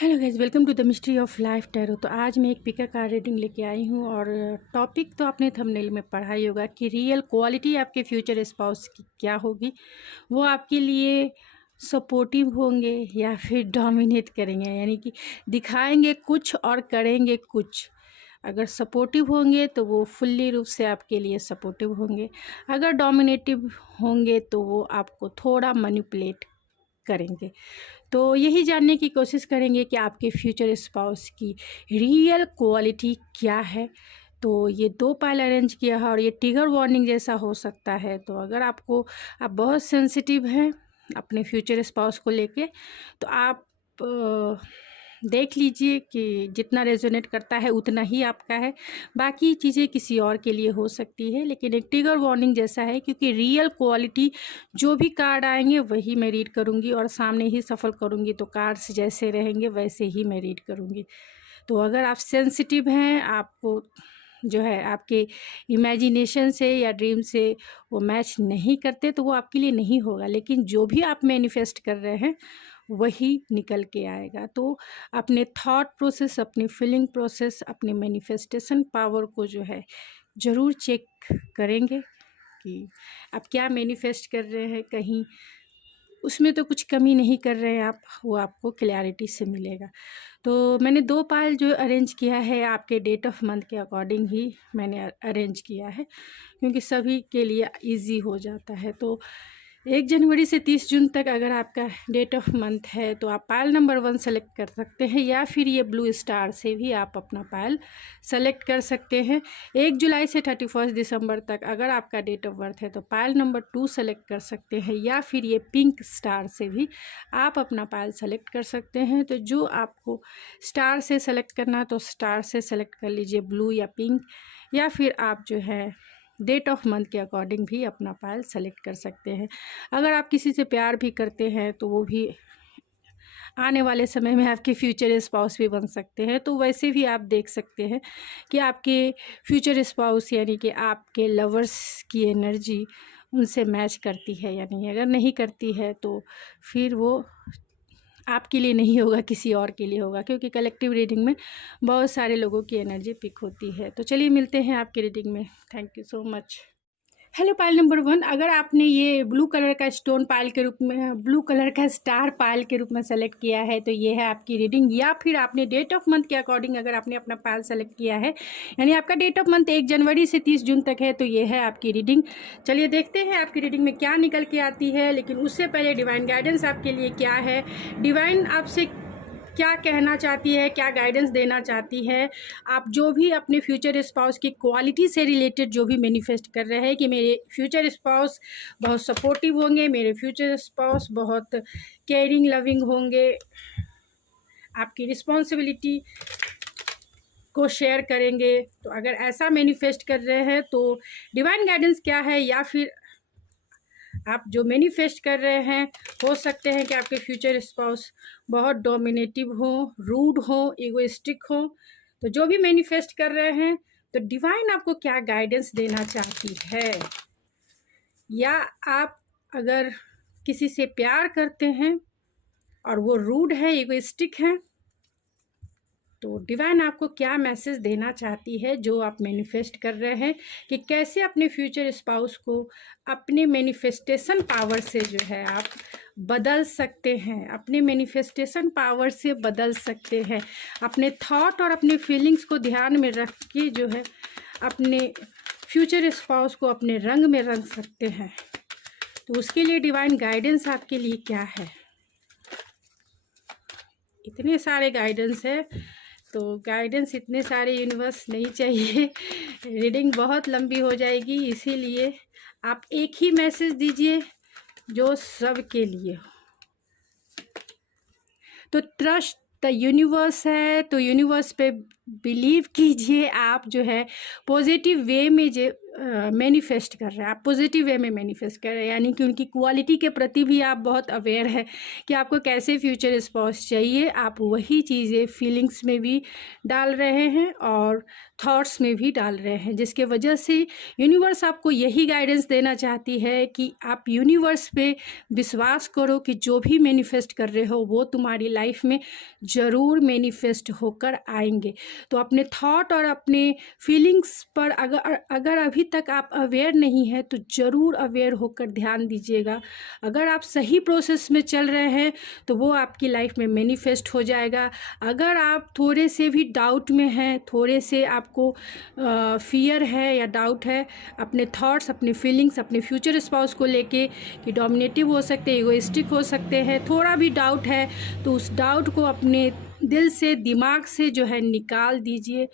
Hello guys, welcome to the mystery of life tarot. तो आज मैं एक पिका कार्ड रीडिंग लेके आई हूँ और टॉपिक तो आपने थंबनेल में पढ़ा ही होगा कि रियल क्वालिटी आपके फ्यूचर स्पाउस की क्या होगी। वो आपके लिए सपोर्टिव होंगे या फिर डोमिनेट करेंगे, यानी कि दिखाएंगे कुछ और करेंगे कुछ। अगर सपोर्टिव होंगे तो वो फुल्ली रूप से आपके लिए सपोर्टिव होंगे, अगर डोमिनेटिव होंगे तो वो आपको थोड़ा मैनिपुलेट करेंगे। तो यही जानने की कोशिश करेंगे कि आपके फ्यूचर स्पाउस की रियल क्वालिटी क्या है। तो ये 2 पायल अरेंज किया है और ये ट्रिगर वार्निंग जैसा हो सकता है। तो अगर आप बहुत सेंसिटिव हैं अपने फ्यूचर स्पाउस को लेके, तो आप देख लीजिए कि जितना रेजोनेट करता है उतना ही आपका है, बाकी चीज़ें किसी और के लिए हो सकती है। लेकिन एक ट्रिगर वार्निंग जैसा है, क्योंकि रियल क्वालिटी जो भी कार्ड आएंगे वही मैं रीड करूँगी और सामने ही सफल करूँगी। तो कार्ड्स जैसे रहेंगे वैसे ही मैं रीड करूँगी। तो अगर आप सेंसिटिव हैं, आपको जो है आपके इमेजिनेशन से या ड्रीम से वो मैच नहीं करते, तो वो आपके लिए नहीं होगा। लेकिन जो भी आप मैनिफेस्ट कर रहे हैं वही निकल के आएगा। तो अपने थॉट प्रोसेस, अपनी फीलिंग प्रोसेस, अपने मैनिफेस्टेशन पावर को जो है ज़रूर चेक करेंगे कि आप क्या मैनिफेस्ट कर रहे हैं। कहीं उसमें तो कुछ कमी नहीं कर रहे हैं आप, वो आपको क्लैरिटी से मिलेगा। तो मैंने 2 पायल जो अरेंज किया है आपके डेट ऑफ मंथ के अकॉर्डिंग ही मैंने अरेंज किया है, क्योंकि सभी के लिए इजी हो जाता है। तो 1 जनवरी से 30 जून तक अगर आपका डेट ऑफ मंथ है तो आप पायल नंबर 1 सेलेक्ट कर सकते हैं, या फिर ये ब्लू स्टार से भी आप अपना पायल सेलेक्ट कर सकते हैं। 1 जुलाई से 31 दिसंबर तक अगर आपका डेट ऑफ बर्थ है तो पायल नंबर 2 सेलेक्ट कर सकते हैं, या फिर ये पिंक स्टार से भी आप अपना पायल सेलेक्ट कर सकते हैं। तो जो आपको स्टार से सेलेक्ट करना तो स्टार से सेलेक्ट कर लीजिए, ब्लू या पिंक, या फिर आप जो है डेट ऑफ मंथ के अकॉर्डिंग भी अपना पायल सेलेक्ट कर सकते हैं। अगर आप किसी से प्यार भी करते हैं तो वो भी आने वाले समय में आपके फ्यूचर स्पाउस भी बन सकते हैं। तो वैसे भी आप देख सकते हैं कि आपके फ्यूचर स्पाउस यानी कि आपके लवर्स की एनर्जी उनसे मैच करती है या नहीं। अगर नहीं करती है तो फिर वो आपके लिए नहीं होगा, किसी और के लिए होगा, क्योंकि कलेक्टिव रीडिंग में बहुत सारे लोगों की एनर्जी पिक होती है। तो चलिए मिलते हैं आपकी रीडिंग में। Thank you so much. Hello pile number 1, अगर आपने ये ब्लू कलर का स्टोन पायल के रूप में, ब्लू कलर का स्टार पायल के रूप में सेलेक्ट किया है तो ये है आपकी रीडिंग। या फिर आपने डेट ऑफ मंथ के अकॉर्डिंग अगर आपने अपना पायल सेलेक्ट किया है, यानी आपका डेट ऑफ मंथ 1 जनवरी से 30 जून तक है, तो ये है आपकी रीडिंग। चलिए देखते हैं आपकी रीडिंग में क्या निकल के आती है। लेकिन उससे पहले डिवाइन गाइडेंस आपके लिए क्या है, डिवाइन आपसे क्या कहना चाहती है, क्या गाइडेंस देना चाहती है। आप जो भी अपने फ्यूचर स्पाउस की क्वालिटी से रिलेटेड जो भी मैनिफेस्ट कर रहे हैं कि मेरे फ्यूचर स्पाउस बहुत सपोर्टिव होंगे, मेरे फ्यूचर स्पाउस बहुत केयरिंग लविंग होंगे, आपकी रिस्पॉन्सिबिलिटी को शेयर करेंगे। तो अगर ऐसा मैनिफेस्ट कर रहे हैं तो डिवाइन गाइडेंस क्या है, या फिर आप जो मैनिफेस्ट कर रहे हैं, हो सकते हैं कि आपके फ्यूचर स्पाउस बहुत डोमिनेटिव हो, रूड हो, इगोइस्टिक हो। तो जो भी मैनिफेस्ट कर रहे हैं, तो डिवाइन आपको क्या गाइडेंस देना चाहती है। या आप अगर किसी से प्यार करते हैं और वो रूड है, इगोइस्टिक है, तो डिवाइन आपको क्या मैसेज देना चाहती है जो आप मैनिफेस्ट कर रहे हैं, कि कैसे अपने फ्यूचर स्पाउस को अपने मैनिफेस्टेशन पावर से जो है आप बदल सकते हैं, अपने मैनिफेस्टेशन पावर से बदल सकते हैं। अपने थॉट और अपने फीलिंग्स को ध्यान में रख के जो है अपने फ्यूचर स्पाउस को अपने रंग में रंग सकते हैं। तो उसके लिए डिवाइन गाइडेंस आपके लिए क्या है। इतने सारे गाइडेंस है, तो गाइडेंस इतने सारे यूनिवर्स नहीं चाहिए, रीडिंग बहुत लंबी हो जाएगी। इसीलिए आप एक ही मैसेज दीजिए जो सब के लिए हो। तो ट्रस्ट द यूनिवर्स है, तो यूनिवर्स पे बिलीव कीजिए, आप जो है पॉजिटिव वे में जो मैनिफेस्ट कर रहे हैं, आप पॉजिटिव वे में मैनिफेस्ट कर रहे हैं, यानी कि उनकी क्वालिटी के प्रति भी आप बहुत अवेयर है कि आपको कैसे फ्यूचर स्पाउस चाहिए। आप वही चीज़ें फीलिंग्स में भी डाल रहे हैं और थॉट्स में भी डाल रहे हैं, जिसके वजह से यूनिवर्स आपको यही गाइडेंस देना चाहती है कि आप यूनिवर्स पे विश्वास करो कि जो भी मैनिफेस्ट कर रहे हो वो तुम्हारी लाइफ में ज़रूर मैनिफेस्ट होकर आएंगे। तो अपने थॉट और अपने फीलिंग्स पर अगर अभी तक आप अवेयर नहीं हैं तो ज़रूर अवेयर होकर ध्यान दीजिएगा। अगर आप सही प्रोसेस में चल रहे हैं तो वो आपकी लाइफ में मैनिफेस्ट हो जाएगा। अगर आप थोड़े से भी डाउट में हैं, थोड़े से आपको फियर है या डाउट है अपने थॉट्स, अपने फीलिंग्स, अपने फ्यूचर स्पाउस को लेके कि डोमिनेटिव हो सकते हैं, इगोइस्टिक हो सकते हैं, थोड़ा भी डाउट है तो उस डाउट को अपने दिल से, दिमाग से जो है निकाल दीजिए,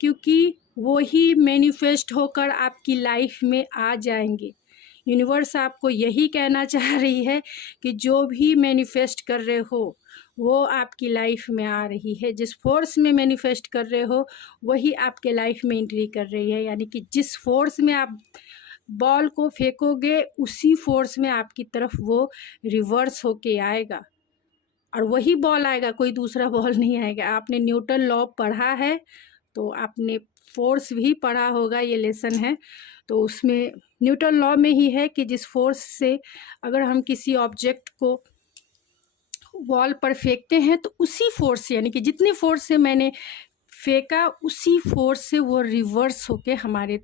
क्योंकि वो ही मैनिफेस्ट होकर आपकी लाइफ में आ जाएंगे। यूनिवर्स आपको यही कहना चाह रही है कि जो भी मैनिफेस्ट कर रहे हो वो आपकी लाइफ में आ रही है। जिस फोर्स में मैनिफेस्ट कर रहे हो वही आपके लाइफ में एंट्री कर रही है, यानी कि जिस फोर्स में आप बॉल को फेंकोगे उसी फोर्स में आपकी तरफ वो रिवर्स होके आएगा और वही बॉल आएगा, कोई दूसरा बॉल नहीं आएगा। आपने न्यूटन लॉ पढ़ा है तो आपने फोर्स भी पढ़ा होगा, ये लेसन है। तो उसमें न्यूटन लॉ में ही है कि जिस फोर्स से अगर हम किसी ऑब्जेक्ट को वॉल पर फेंकते हैं तो उसी फोर्स से, यानी कि जितनी फोर्स से मैंने फेंका उसी फोर्स से वो रिवर्स होके हमारे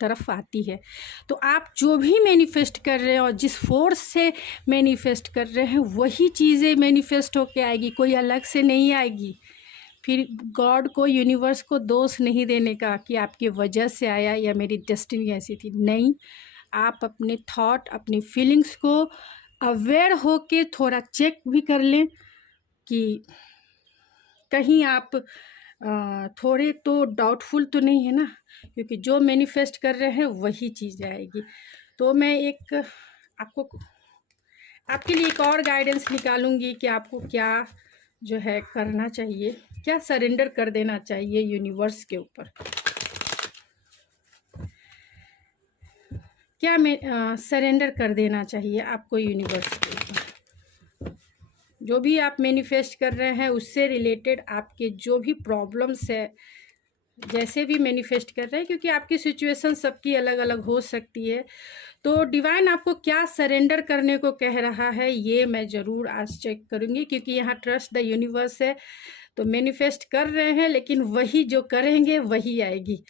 तरफ आती है। तो आप जो भी मैनिफेस्ट कर रहे हैं और जिस फोर्स से मैनिफेस्ट कर रहे हैं वही चीज़ें मैनिफेस्ट होके आएगी, कोई अलग से नहीं आएगी। फिर गॉड को, यूनिवर्स को दोष नहीं देने का कि आपकी वजह से आया या मेरी डेस्टिनी ऐसी थी, नहीं। आप अपने थॉट, अपनी फीलिंग्स को अवेयर होके थोड़ा चेक भी कर लें कि कहीं आप थोड़े तो डाउटफुल तो नहीं है ना, क्योंकि जो मैनिफेस्ट कर रहे हैं वही चीज़ आएगी। तो मैं एक आपके लिए एक और गाइडेंस निकालूंगी कि आपको क्या जो है करना चाहिए, क्या सरेंडर कर देना चाहिए यूनिवर्स के ऊपर, क्या मैं सरेंडर कर देना चाहिए आपको यूनिवर्स के ऊपर। जो भी आप मैनिफेस्ट कर रहे हैं उससे रिलेटेड आपके जो भी प्रॉब्लम्स है, जैसे भी मैनिफेस्ट कर रहे हैं, क्योंकि आपकी सिचुएशन सबकी अलग अलग हो सकती है, तो डिवाइन आपको क्या सरेंडर करने को कह रहा है ये मैं ज़रूर आज चेक करूँगी, क्योंकि यहाँ ट्रस्ट द यूनिवर्स है। तो मैनिफेस्ट कर रहे हैं लेकिन वही जो करेंगे वही आएगी।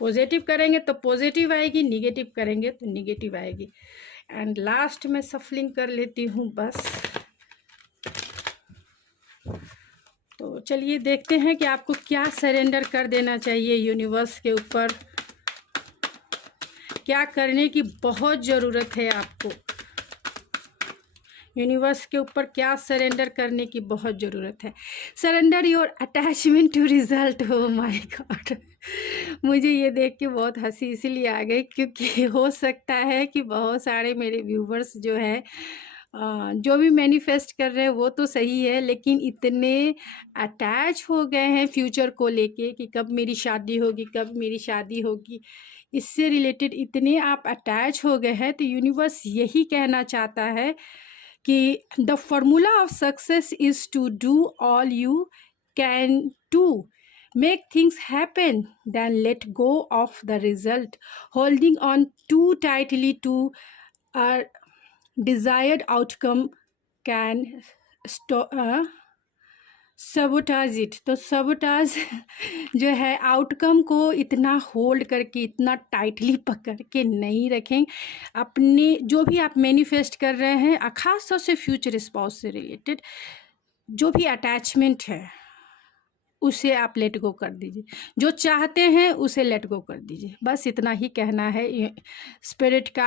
पॉजिटिव करेंगे तो पॉजिटिव आएगी, निगेटिव करेंगे तो निगेटिव आएगी। एंड लास्ट में सफलिंग कर लेती हूँ बस। तो चलिए देखते हैं कि आपको क्या सरेंडर कर देना चाहिए यूनिवर्स के ऊपर, क्या करने की बहुत ज़रूरत है आपको, यूनिवर्स के ऊपर क्या सरेंडर करने की बहुत ज़रूरत है। Surrender your attachment to result. Oh my god, मुझे ये देख के बहुत हंसी इसीलिए आ गई क्योंकि हो सकता है कि बहुत सारे मेरे व्यूवर्स जो है जो भी मैनिफेस्ट कर रहे हैं वो तो सही है, लेकिन इतने अटैच हो गए हैं फ्यूचर को लेके कि कब मेरी शादी होगी, कब मेरी शादी होगी, इससे रिलेटेड इतने आप अटैच हो गए हैं। तो यूनिवर्स यही कहना चाहता है कि the formula of success is to do all you can do, make things happen, then let go of the result. Holding on too tightly to a desired outcome can sabotage it. तो sabotage जो है outcome को इतना hold करके, इतना tightly पकड़ के नहीं रखें। अपने जो भी आप मैनिफेस्ट कर रहे हैं, खास तौर से फ्यूचर स्पाउस से रिलेटेड जो भी अटैचमेंट है उसे आप लेट गो कर दीजिए, जो चाहते हैं उसे लेट गो कर दीजिए। बस इतना ही कहना है स्पिरिट का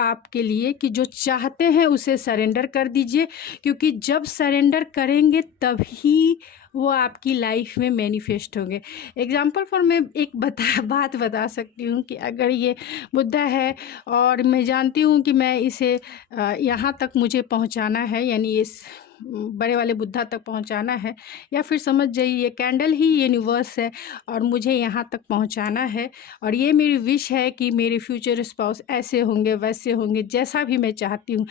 आपके लिए कि जो चाहते हैं उसे सरेंडर कर दीजिए, क्योंकि जब सरेंडर करेंगे तभी वो आपकी लाइफ में मैनिफेस्ट होंगे। एग्जाम्पल फॉर मैं एक बात बता सकती हूँ कि अगर ये मुद्दा है और मैं जानती हूँ कि मैं इसे यहाँ तक मुझे पहुँचाना है, यानी इस बड़े वाले बुद्धा तक पहुंचाना है, या फिर समझ जाइए ये कैंडल ही यूनिवर्स है और मुझे यहाँ तक पहुंचाना है। और ये मेरी विश है कि मेरे फ्यूचर स्पाउस ऐसे होंगे, वैसे होंगे, जैसा भी मैं चाहती हूँ।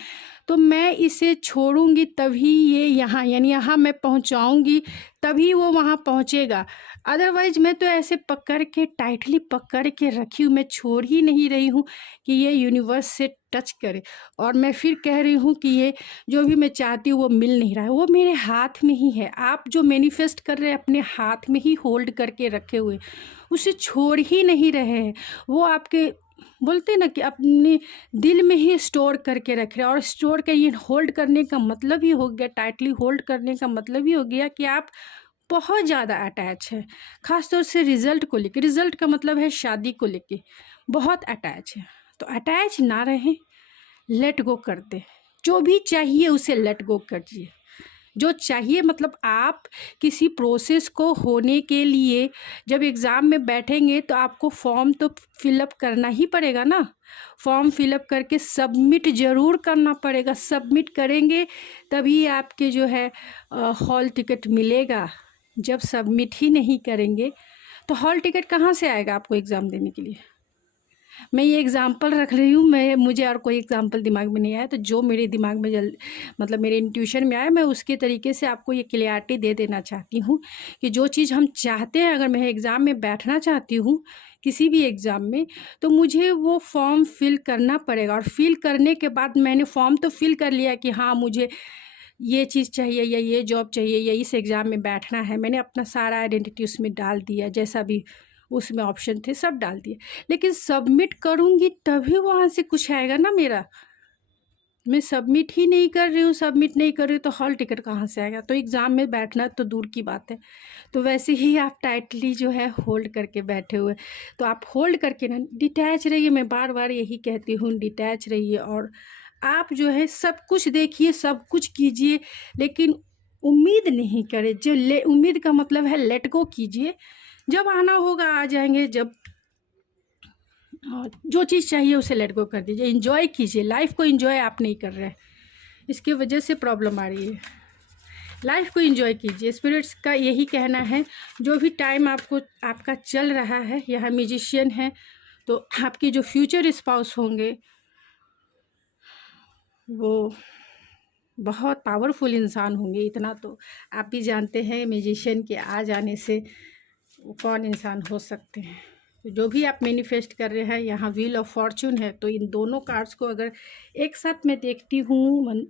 तो मैं इसे छोड़ूंगी तभी ये यहाँ, यानी यहाँ मैं पहुँचाऊँगी तभी वो वहाँ पहुँचेगा। अदरवाइज मैं तो ऐसे पकड़ के, टाइटली पकड़ के रखी हूँ, मैं छोड़ ही नहीं रही हूँ कि ये यूनिवर्स से टच करे। और मैं फिर कह रही हूँ कि ये जो भी मैं चाहती हूँ वो मिल नहीं रहा है, वो मेरे हाथ में ही है। आप जो मैनिफेस्ट कर रहे हैं अपने हाथ में ही होल्ड करके रखे हुए, उसे छोड़ ही नहीं रहे हैं। वो आपके बोलते हैं ना कि अपने दिल में ही स्टोर करके रख रहे हैं। और स्टोर का ये होल्ड करने का मतलब ही हो गया, टाइटली होल्ड करने का मतलब ही हो गया कि आप बहुत ज़्यादा अटैच है, ख़ासतौर से रिज़ल्ट को लेके। रिज़ल्ट का मतलब है शादी को लेके बहुत अटैच है। तो अटैच ना रहें, लेट गो कर दे। जो भी चाहिए उसे लेट गो करिए। जो चाहिए मतलब आप किसी प्रोसेस को होने के लिए जब एग्ज़ाम में बैठेंगे तो आपको फॉर्म तो फिलअप करना ही पड़ेगा ना। फॉर्म फिलअप करके सबमिट ज़रूर करना पड़ेगा। सबमिट करेंगे तभी आपके जो है हॉल टिकट मिलेगा। जब सबमिट ही नहीं करेंगे तो हॉल टिकट कहाँ से आएगा आपको एग्ज़ाम देने के लिए। मैं ये एग्ज़ाम्पल रख रही हूँ, मुझे और कोई एग्ज़ाम्पल दिमाग में नहीं आया, तो जो मेरे दिमाग में मतलब मेरे इंट्यूशन में आया, मैं उसके तरीके से आपको ये क्लियरिटी दे देना चाहती हूँ कि जो चीज़ हम चाहते हैं, अगर मैं एग्ज़ाम में बैठना चाहती हूँ किसी भी एग्ज़ाम में, तो मुझे वो फॉर्म फिल करना पड़ेगा। और फिल करने के बाद मैंने फॉर्म तो फिल कर लिया कि हाँ मुझे ये चीज़ चाहिए या ये जॉब चाहिए या इस एग्ज़ाम में बैठना है, मैंने अपना सारा आइडेंटिटी उसमें डाल दिया, जैसा भी उसमें ऑप्शन थे सब डाल दिए। लेकिन सबमिट करूँगी तभी वहाँ से कुछ आएगा ना मेरा। मैं सबमिट ही नहीं कर रही हूँ, सबमिट नहीं कर रही हूँ तो हॉल टिकट कहाँ से आएगा। तो एग्ज़ाम में बैठना तो दूर की बात है। तो वैसे ही आप टाइटली जो है होल्ड करके बैठे हुए, तो आप होल्ड करके ना डिटैच रहिए। मैं बार बार यही कहती हूँ, डिटैच रहिए। और आप जो है सब कुछ देखिए, सब कुछ कीजिए, लेकिन उम्मीद नहीं करें। जो उम्मीद का मतलब है लेट गो कीजिए। जब आना होगा आ जाएंगे। जब जो चीज़ चाहिए उसे लेट गो कर दीजिए। एंजॉय कीजिए लाइफ को। एंजॉय आप नहीं कर रहे हैं, इसकी वजह से प्रॉब्लम आ रही है। लाइफ को एंजॉय कीजिए। स्पिरिट्स का यही कहना है, जो भी टाइम आपका चल रहा है, यहाँ म्यूजिशियन है तो आपके जो फ्यूचर स्पाउस होंगे वो बहुत पावरफुल इंसान होंगे। इतना तो आप भी जानते हैं, म्यूजिशियन के आ जाने से वो कौन इंसान हो सकते हैं। तो जो भी आप मैनिफेस्ट कर रहे हैं, यहाँ व्हील ऑफ फॉर्चून है, तो इन दोनों कार्ड्स को अगर एक साथ मैं देखती हूँ,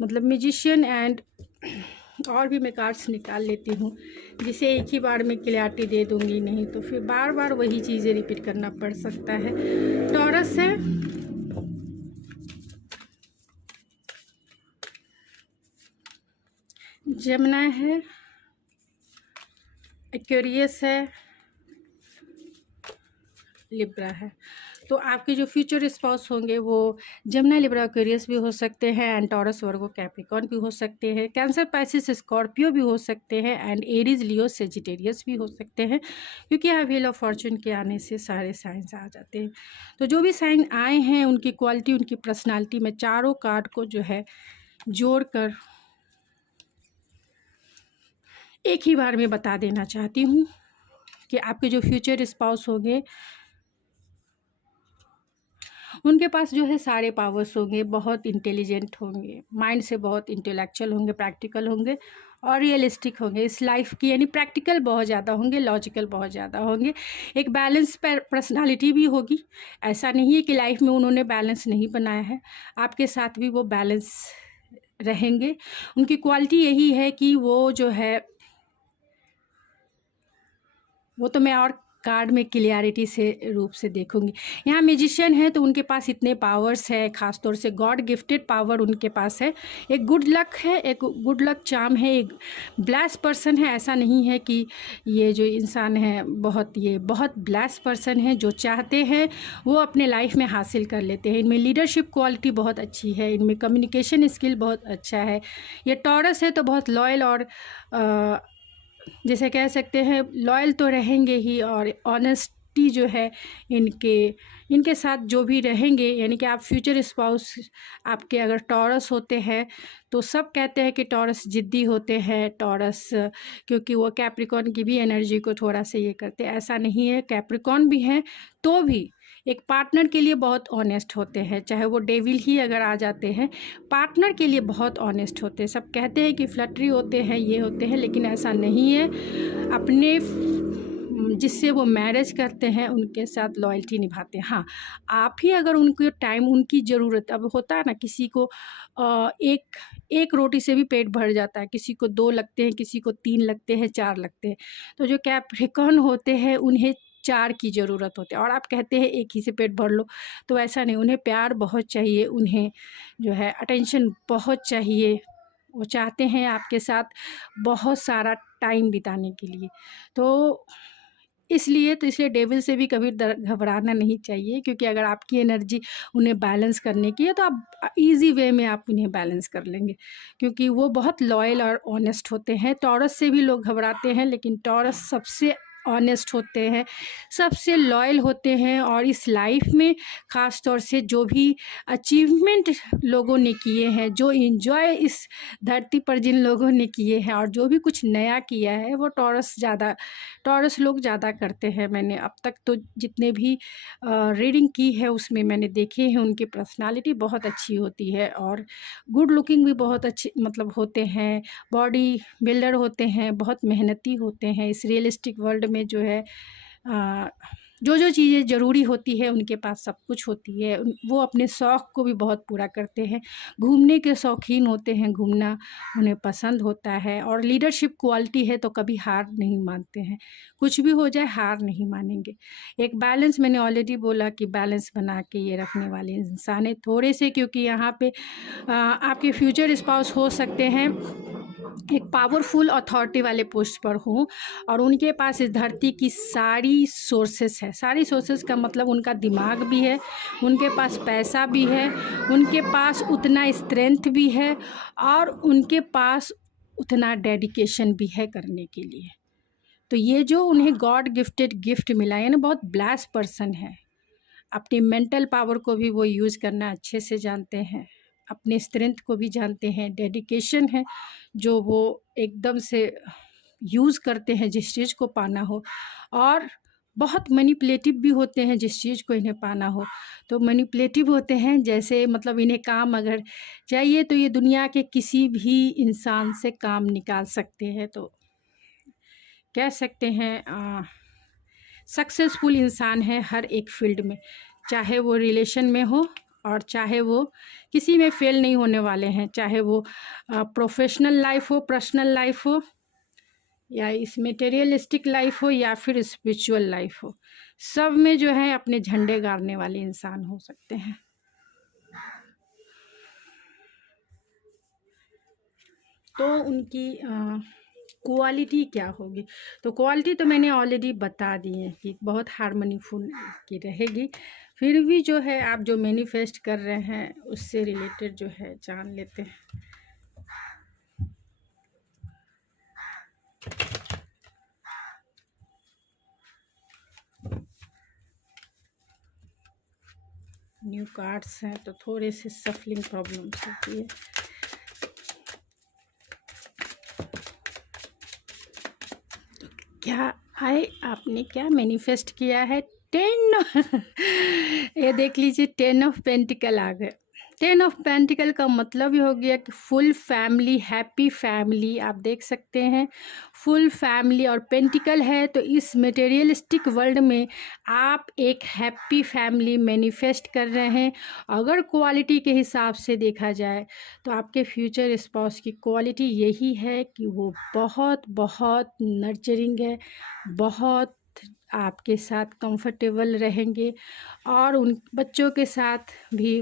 मतलब म्यूजिशियन एंड और भी मैं कार्ड्स निकाल लेती हूँ, जिसे एक ही बार में क्लैरिटी दे दूँगी, नहीं तो फिर बार बार वही चीज़ें रिपीट करना पड़ सकता है। टॉरस है, जेमिनी है, एक्वेरियस है, लिब्रा है। तो आपके जो फ्यूचर स्पाउस होंगे वो जेमिनी, लिब्रा, एक्वेरियस भी हो सकते हैं, एंड टॉरस, वर्गो, कैप्रिकॉर्न भी हो सकते हैं, कैंसर, पाइसिस, स्कॉर्पियो भी हो सकते हैं, एंड एरीज, लियो, सेजिटेरियस भी हो सकते हैं। क्योंकि यहाँ व्हील ऑफ फॉर्चून के आने से सारे साइंस आ जाते हैं। तो जो भी साइन आए हैं उनकी क्वालिटी, उनकी पर्सनालिटी, मैं चारों कार्ड को जो है जोड़ कर एक ही बार में बता देना चाहती हूँ कि आपके जो फ्यूचर स्पाउस होंगे उनके पास जो है सारे पावर्स होंगे, बहुत इंटेलिजेंट होंगे, माइंड से बहुत इंटेलेक्चुअल होंगे, प्रैक्टिकल होंगे और रियलिस्टिक होंगे इस लाइफ की। यानी प्रैक्टिकल बहुत ज़्यादा होंगे, लॉजिकल बहुत ज़्यादा होंगे। एक बैलेंस पर्सनालिटी भी होगी। ऐसा नहीं है कि लाइफ में उन्होंने बैलेंस नहीं बनाया है, आपके साथ भी वो बैलेंस रहेंगे। उनकी क्वालिटी यही है कि वो जो है, वो तो मैं और कार्ड में क्लियरिटी से रूप से देखूंगी। यहाँ म्यूजिशियन है तो उनके पास इतने पावर्स है, ख़ास तौर से गॉड गिफ्टेड पावर उनके पास है। एक गुड लक है, एक गुड लक चार्म है, एक ब्लेस पर्सन है। ऐसा नहीं है कि ये जो इंसान है बहुत ब्लेस पर्सन है। जो चाहते हैं वो अपने लाइफ में हासिल कर लेते हैं। इनमें लीडरशिप क्वालिटी बहुत अच्छी है, इनमें कम्युनिकेशन स्किल बहुत अच्छा है। ये टॉरस है तो बहुत लॉयल और जैसे कह सकते हैं लॉयल तो रहेंगे ही, और ऑनेस्ट सेफ्टी जो है इनके साथ जो भी रहेंगे, यानी कि आप फ्यूचर स्पाउस आपके अगर टॉरस होते हैं तो सब कहते हैं कि टॉरस ज़िद्दी होते हैं, टॉरस क्योंकि वो कैप्रिकॉर्न की भी एनर्जी को थोड़ा सा ये करते हैं। ऐसा नहीं है, कैप्रिकॉर्न भी हैं तो भी एक पार्टनर के लिए बहुत ऑनेस्ट होते हैं, चाहे वो डेविल ही अगर आ जाते हैं, पार्टनर के लिए बहुत ऑनेस्ट होते हैं। सब कहते हैं कि फ्लटरी होते हैं, ये होते हैं, लेकिन ऐसा नहीं है। अपने जिससे वो मैरिज करते हैं उनके साथ लॉयल्टी निभाते हैं। हाँ, आप ही अगर उनको टाइम उनकी ज़रूरत, अब होता है ना किसी को एक रोटी से भी पेट भर जाता है, किसी को 2 लगते हैं, किसी को 3 लगते हैं, 4 लगते हैं। तो जो कैप्रिकॉर्न होते हैं उन्हें 4 की ज़रूरत होती है, और आप कहते हैं एक ही से पेट भर लो, तो ऐसा नहीं। उन्हें प्यार बहुत चाहिए, उन्हें जो है अटेंशन बहुत चाहिए। वो चाहते हैं आपके साथ बहुत सारा टाइम बिताने के लिए। तो इसलिए डेविल से भी कभी घबराना नहीं चाहिए, क्योंकि अगर आपकी एनर्जी उन्हें बैलेंस करने की है तो आप इजी वे में आप उन्हें बैलेंस कर लेंगे, क्योंकि वो बहुत लॉयल और ऑनेस्ट होते हैं। टॉरस से भी लोग घबराते हैं, लेकिन टॉरस सबसे ऑनेस्ट होते हैं, सबसे लॉयल होते हैं। और इस लाइफ में ख़ास तौर से जो भी अचीवमेंट लोगों ने किए हैं, जो इन्जॉय इस धरती पर जिन लोगों ने किए हैं और जो भी कुछ नया किया है, वो टॉरस लोग ज़्यादा करते हैं। मैंने अब तक तो जितने भी रीडिंग की है उसमें मैंने देखे हैं, उनकी पर्सनालिटी बहुत अच्छी होती है और गुड लुकिंग भी बहुत अच्छे मतलब होते हैं, बॉडी बिल्डर होते हैं, बहुत मेहनती होते हैं। इस रियलिस्टिक वर्ल्ड में जो है जो चीज़ें ज़रूरी होती है उनके पास सब कुछ होती है। वो अपने शौक़ को भी बहुत पूरा करते हैं, घूमने के शौकीन होते हैं, घूमना उन्हें पसंद होता है। और लीडरशिप क्वालिटी है तो कभी हार नहीं मानते हैं, कुछ भी हो जाए हार नहीं मानेंगे। एक बैलेंस, मैंने ऑलरेडी बोला कि बैलेंस बना के ये रखने वाले इंसान है थोड़े से, क्योंकि यहाँ पे आपके फ्यूचर स्पाउस हो सकते हैं एक पावरफुल अथॉरिटी वाले पोस्ट पर हों और उनके पास इस धरती की सारी सोर्सेस है। सारी सोर्सेस का मतलब उनका दिमाग भी है, उनके पास पैसा भी है, उनके पास उतना स्ट्रेंथ भी है और उनके पास उतना डेडिकेशन भी है करने के लिए। तो ये जो उन्हें गॉड गिफ्टेड गिफ्ट मिला है ना, बहुत ब्लेस्ड पर्सन है। अपनी मेंटल पावर को भी वो यूज़ करना अच्छे से जानते हैं, अपने स्ट्रेंथ को भी जानते हैं, डेडिकेशन है जो वो एकदम से यूज़ करते हैं जिस चीज़ को पाना हो, और बहुत मैनिपुलेटिव भी होते हैं जिस चीज़ को इन्हें पाना हो। तो मैनिपुलेटिव होते हैं, जैसे मतलब इन्हें काम अगर चाहिए तो ये दुनिया के किसी भी इंसान से काम निकाल सकते हैं। तो कह सकते हैं सक्सेसफुल इंसान है हर एक फील्ड में, चाहे वो रिलेशन में हो और चाहे वो किसी में फेल नहीं होने वाले हैं, चाहे वो प्रोफेशनल लाइफ हो, पर्सनल लाइफ हो, या इस मटेरियलिस्टिक लाइफ हो, या फिर स्पिरिचुअल लाइफ हो, सब में जो है अपने झंडे गाड़ने वाले इंसान हो सकते हैं। तो उनकी क्वालिटी क्या होगी, तो क्वालिटी तो मैंने ऑलरेडी बता दी है कि बहुत हार्मनीफुल की रहेगी। फिर भी जो है आप जो मैनिफेस्ट कर रहे हैं उससे रिलेटेड जो है जान लेते हैं। न्यू कार्ड्स हैं तो थोड़े से सफलिंग प्रॉब्लम्स होती है। तो क्या आए, आपने क्या मैनिफेस्ट किया है? 10 ये देख लीजिए, 10 ऑफ पेंटिकल आ गए। 10 ऑफ पेंटिकल का मतलब ये हो गया कि फुल फैमिली, हैप्पी फैमिली, आप देख सकते हैं फुल फैमिली। और पेंटिकल है तो इस मटेरियलिस्टिक वर्ल्ड में आप एक हैप्पी फैमिली मैनिफेस्ट कर रहे हैं। अगर क्वालिटी के हिसाब से देखा जाए तो आपके फ्यूचर स्पाउस की क्वालिटी यही है कि वो बहुत बहुत नर्चरिंग है, बहुत आपके साथ कंफर्टेबल रहेंगे और उन बच्चों के साथ भी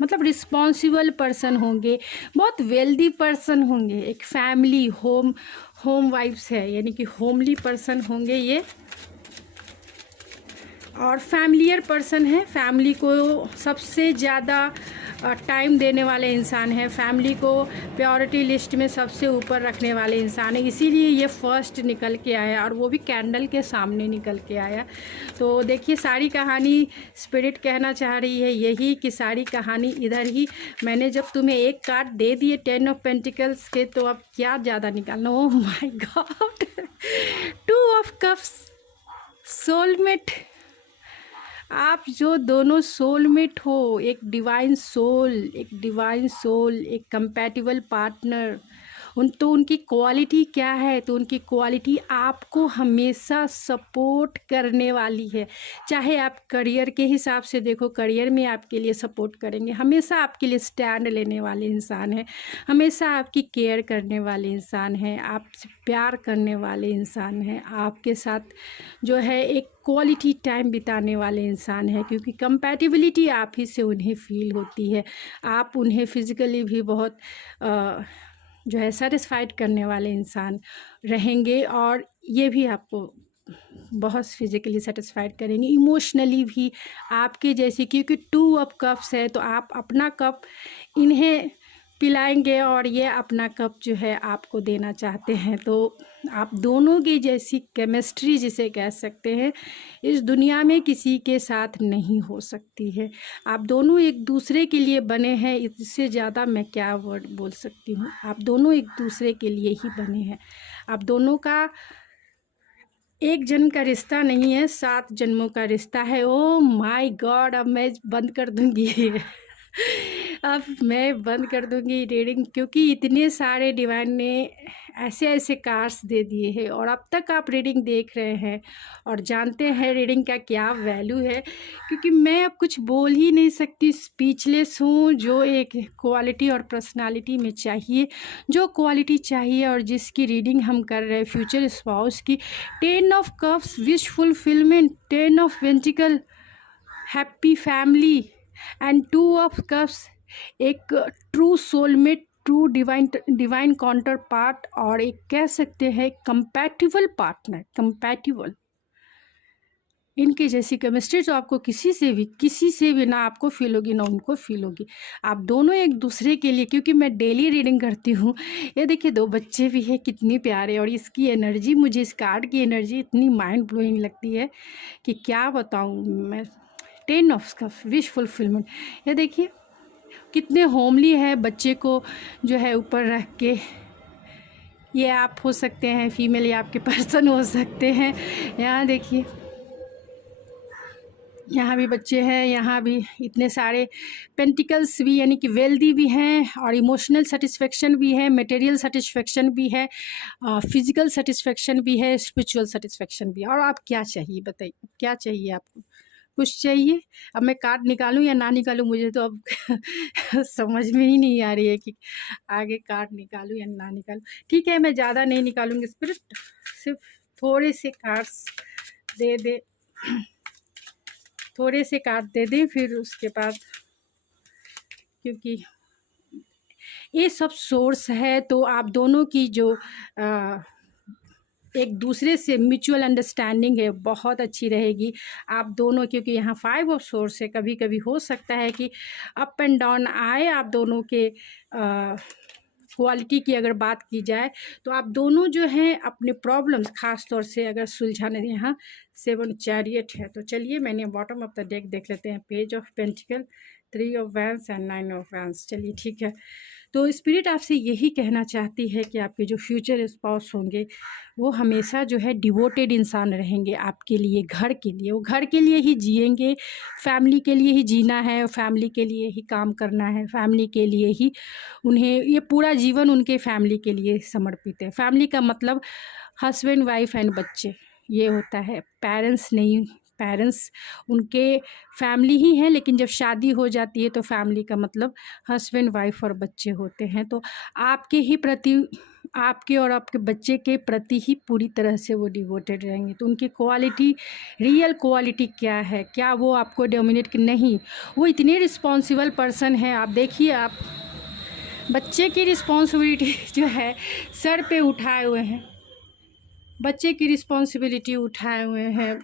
मतलब रिस्पॉन्सिबल पर्सन होंगे, बहुत वेल्दी पर्सन होंगे, एक फैमिली होम वाइफ्स है, यानी कि होमली पर्सन होंगे ये। और फैमिलियर पर्सन है, फैमिली को सबसे ज़्यादा टाइम देने वाले इंसान हैं, फैमिली को प्रायोरिटी लिस्ट में सबसे ऊपर रखने वाले इंसान है, इसीलिए ये फर्स्ट निकल के आया और वो भी कैंडल के सामने निकल के आया। तो देखिए सारी कहानी स्पिरिट कहना चाह रही है यही कि सारी कहानी इधर ही। मैंने जब तुम्हें एक कार्ड दे दिए 10 ऑफ पेंटिकल्स के, तो अब क्या ज़्यादा निकालना। Oh my God, 2 of cups, soulmate. आप जो दोनों सोलमेट हो, एक डिवाइन सोल, एक कंपैटिबल पार्टनर, उनकी क्वालिटी क्या है? तो उनकी क्वालिटी आपको हमेशा सपोर्ट करने वाली है। चाहे आप करियर के हिसाब से देखो, करियर में आपके लिए सपोर्ट करेंगे, हमेशा आपके लिए स्टैंड लेने वाले इंसान हैं, हमेशा आपकी केयर करने वाले इंसान हैं, आपसे प्यार करने वाले इंसान हैं, आपके साथ जो है एक क्वालिटी टाइम बिताने वाले इंसान हैं, क्योंकि कंपैटिबिलिटी आप ही से उन्हें फील होती है। आप उन्हें फिज़िकली भी बहुत जो है सेटिस्फाइड करने वाले इंसान रहेंगे, और ये भी आपको बहुत फिज़िकली सेटिस्फाइड करेंगे, इमोशनली भी आपके जैसे, क्योंकि 2 ऑफ कप्स है तो आप अपना कप इन्हें पिलाएंगे और ये अपना कप जो है आपको देना चाहते हैं। तो आप दोनों की जैसी केमिस्ट्री जिसे कह सकते हैं इस दुनिया में किसी के साथ नहीं हो सकती है। आप दोनों एक दूसरे के लिए बने हैं, इससे ज़्यादा मैं क्या वर्ड बोल सकती हूँ। आप दोनों एक दूसरे के लिए ही बने हैं। आप दोनों का एक जन्म का रिश्ता नहीं है, 7 जन्मों का रिश्ता है। ओह माय गॉड, अब मैं बंद कर दूँगी अब मैं बंद कर दूँगी रीडिंग, क्योंकि इतने सारे डिवाइन ने ऐसे ऐसे कार्ड्स दे दिए हैं और अब तक आप रीडिंग देख रहे हैं और जानते हैं रीडिंग का क्या वैल्यू है। क्योंकि मैं अब कुछ बोल ही नहीं सकती, स्पीचलेस हूँ। जो एक क्वालिटी और पर्सनालिटी में चाहिए, जो क्वालिटी चाहिए और जिसकी रीडिंग हम कर रहे हैं फ्यूचर स्पाउस की, 10 of cups, wish fulfilment, 10 of pentacle, happy family, and 2 of cups, एक true soulmate, true divine counterpart, और एक कह सकते हैं कंपैटिबल पार्टनर, कंपैटिबल। इनके जैसी केमिस्ट्री जो आपको किसी से भी ना आपको फील होगी ना उनको फील होगी। आप दोनों एक दूसरे के लिए, क्योंकि मैं डेली रीडिंग करती हूँ। ये देखिए 2 बच्चे भी हैं, कितनी प्यारे, और इसकी एनर्जी, मुझे इस कार्ड की एनर्जी इतनी माइंड ब्लोइंग लगती है कि क्या बताऊँ मैं। 10 ऑफ कप्स, विश फुलफिलमेंट। ये देखिए कितने होमली है, बच्चे को जो है ऊपर रख के। ये आप हो सकते हैं फीमेल, या आपके पर्सन हो सकते हैं। यहाँ देखिए, यहाँ भी बच्चे हैं, यहाँ भी इतने सारे पेंटिकल्स भी, यानी कि वेल्दी भी हैं, और इमोशनल सेटिस्फेक्शन भी है, मटेरियल सेटिस्फेक्शन भी है, फिजिकल सेटिस्फेक्शन भी है, स्पिरिचुअल सेटिस्फेक्शन भी है। और आप क्या चाहिए बताइए, क्या चाहिए आपको? कुछ चाहिए? अब मैं कार्ड निकालूं या ना निकालूं, मुझे तो अब समझ में ही नहीं आ रही है कि आगे कार्ड निकालूं या ना निकालूं। ठीक है, मैं ज़्यादा नहीं निकालूंगी, स्पिरिट सिर्फ थोड़े से कार्ड्स दे दे, थोड़े से कार्ड दे दें, फिर उसके बाद, क्योंकि ये सब सोर्स है तो आप दोनों की जो एक दूसरे से म्यूचुअल अंडरस्टैंडिंग है बहुत अच्छी रहेगी आप दोनों, क्योंकि यहाँ 5 ऑफ सोर्स है। कभी कभी हो सकता है कि अप एंड डाउन आए आप दोनों के क्वालिटी की अगर बात की जाए तो आप दोनों जो हैं अपने प्रॉब्लम्स खास तौर से अगर सुलझाने, यहाँ 7 चैरियट है। तो चलिए मैंने बॉटम ऑफ द डेक देख लेते हैं। Page of pentacle, 3 of vents and 9 of vents. चलिए ठीक है, तो स्पिरिट आपसे यही कहना चाहती है कि आपके जो फ्यूचर स्पाउस होंगे वो हमेशा जो है डिवोटेड इंसान रहेंगे आपके लिए, घर के लिए। वो घर के लिए ही जिएंगे, फैमिली के लिए ही जीना है, फैमिली के लिए ही काम करना है, फैमिली के लिए ही उन्हें ये पूरा जीवन उनके फैमिली के लिए समर्पित है। फैमिली का मतलब हस्बैंड, वाइफ एंड बच्चे, ये होता है। पेरेंट्स नहीं, पेरेंट्स उनके फैमिली ही हैं, लेकिन जब शादी हो जाती है तो फैमिली का मतलब हस्बैंड, वाइफ और बच्चे होते हैं। तो आपके ही प्रति, आपके और आपके बच्चे के प्रति ही पूरी तरह से वो डिवोटेड रहेंगे। तो उनकी क्वालिटी, रियल क्वालिटी क्या है? क्या वो आपको डोमिनेट नहीं, वो इतने रिस्पॉन्सिबल पर्सन हैं। आप देखिए, आप बच्चे की रिस्पॉन्सिबिलिटी जो है सर पे उठाए हुए हैं, बच्चे की रिस्पॉन्सिबिलिटी उठाए हुए हैं।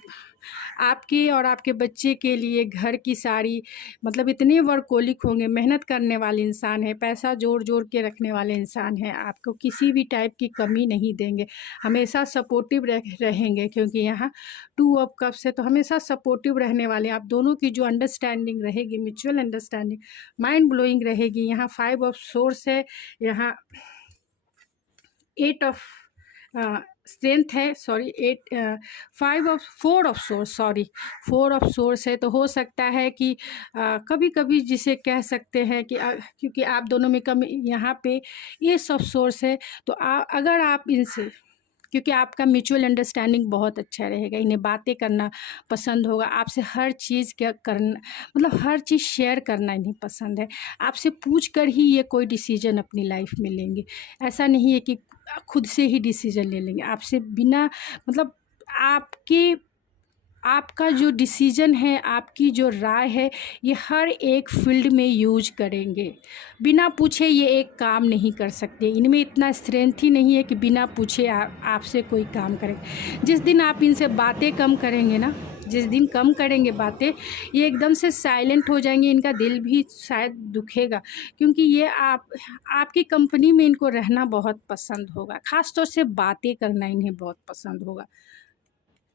आपके और आपके बच्चे के लिए घर की सारी मतलब इतने वर्कोलिक होंगे, मेहनत करने वाले इंसान हैं, पैसा जोड़ जोड़ के रखने वाले इंसान हैं, आपको किसी भी टाइप की कमी नहीं देंगे, हमेशा सपोर्टिव रहेंगे, क्योंकि यहाँ 2 ऑफ कप्स है तो हमेशा सपोर्टिव रहने वाले। आप दोनों की जो अंडरस्टैंडिंग रहेगी, म्यूचुअल अंडरस्टैंडिंग माइंड ब्लोइंग रहेगी। यहाँ 5 ऑफ सोर्स है, यहाँ 8 ऑफ स्ट्रेंथ है, sorry 4 of source, sorry 4 of source है। तो हो सकता है कि कभी कभी जिसे कह सकते हैं कि क्योंकि आप दोनों में कम यहाँ पे ये सब सोर्स है, तो अगर आप इनसे, क्योंकि आपका म्यूचुअल अंडरस्टैंडिंग बहुत अच्छा रहेगा, इन्हें बातें करना पसंद होगा, आपसे हर चीज़ क्या करना मतलब हर चीज़ शेयर करना इन्हें पसंद है, आपसे पूछ कर ही ये कोई डिसीजन अपनी लाइफ में लेंगे। ऐसा नहीं है कि खुद से ही डिसीजन ले लेंगे, आपसे बिना मतलब आपका जो डिसीजन है, आपकी जो राय है, ये हर एक फील्ड में यूज करेंगे। बिना पूछे ये एक काम नहीं कर सकते, इनमें इतना स्ट्रेंथ ही नहीं है कि बिना पूछे आपसे कोई काम करें। जिस दिन आप इनसे बातें कम करेंगे ना, जिस दिन कम करेंगे बातें, ये एकदम से साइलेंट हो जाएंगे, इनका दिल भी शायद दुखेगा, क्योंकि ये आपकी कंपनी में इनको रहना बहुत पसंद होगा, ख़ास तौर से बातें करना इन्हें बहुत पसंद होगा।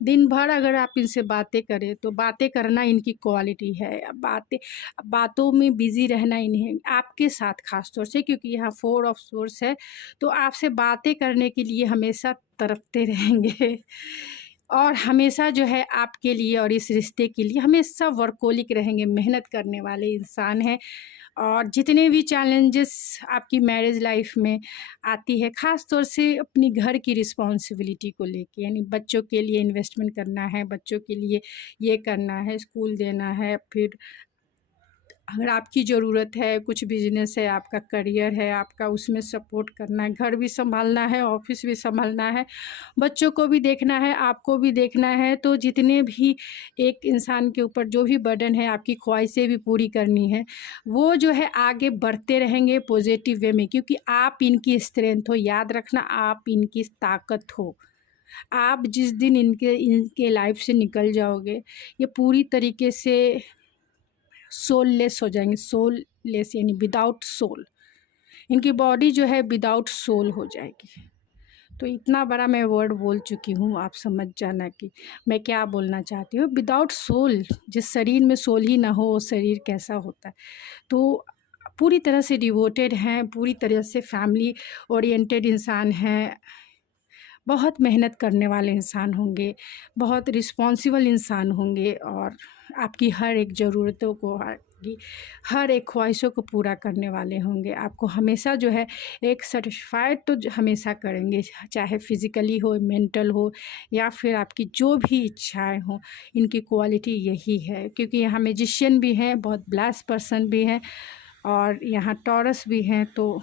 दिन भर अगर आप इनसे बातें करें तो बातें करना इनकी क्वालिटी है, बातों में बिज़ी रहना इन्हें आपके साथ ख़ास तौर से, क्योंकि यहाँ 4 ऑफ सोर्स है, तो आपसे बातें करने के लिए हमेशा तड़पते रहेंगे और हमेशा जो है आपके लिए और इस रिश्ते के लिए हमेशा वर्कोलिक रहेंगे, मेहनत करने वाले इंसान हैं। और जितने भी चैलेंजेस आपकी मैरिज लाइफ में आती है, ख़ास तौर से अपनी घर की रिस्पॉन्सिबिलिटी को लेके, यानी बच्चों के लिए इन्वेस्टमेंट करना है, बच्चों के लिए ये करना है, स्कूल देना है, फिर अगर आपकी ज़रूरत है, कुछ बिजनेस है, आपका करियर है, आपका उसमें सपोर्ट करना है, घर भी संभालना है, ऑफिस भी संभालना है, बच्चों को भी देखना है, आपको भी देखना है। तो जितने भी एक इंसान के ऊपर जो भी बर्डन है, आपकी ख्वाहिशें भी पूरी करनी है, वो जो है आगे बढ़ते रहेंगे पॉजिटिव वे में, क्योंकि आप इनकी स्ट्रेंथ हो। याद रखना, आप इनकी ताकत हो। आप जिस दिन इनके लाइफ से निकल जाओगे, ये पूरी तरीके से सोललेस हो जाएंगे। सोललेस यानी विदाउट सोल, इनकी बॉडी जो है विदाउट सोल हो जाएगी। तो इतना बड़ा मैं वर्ड बोल चुकी हूँ, आप समझ जाना कि मैं क्या बोलना चाहती हूँ। विदाउट सोल, जिस शरीर में सोल ही ना हो, वो शरीर कैसा होता है। तो पूरी तरह से डिवोटेड हैं, पूरी तरह से फैमिली ओरिएंटेड इंसान हैं, बहुत मेहनत करने वाले इंसान होंगे, बहुत रिस्पॉन्सिबल इंसान होंगे, और आपकी हर एक ज़रूरतों को, आपकी हर एक ख्वाहिशों को पूरा करने वाले होंगे। आपको हमेशा जो है एक सेटिस्फाइड तो हमेशा करेंगे, चाहे फिज़िकली हो, मेंटल हो, या फिर आपकी जो भी इच्छाएं हो। इनकी क्वालिटी यही है, क्योंकि यहाँ मैजिशियन भी हैं, बहुत ब्लेस्ड पर्सन भी हैं, और यहाँ टॉरस भी हैं। तो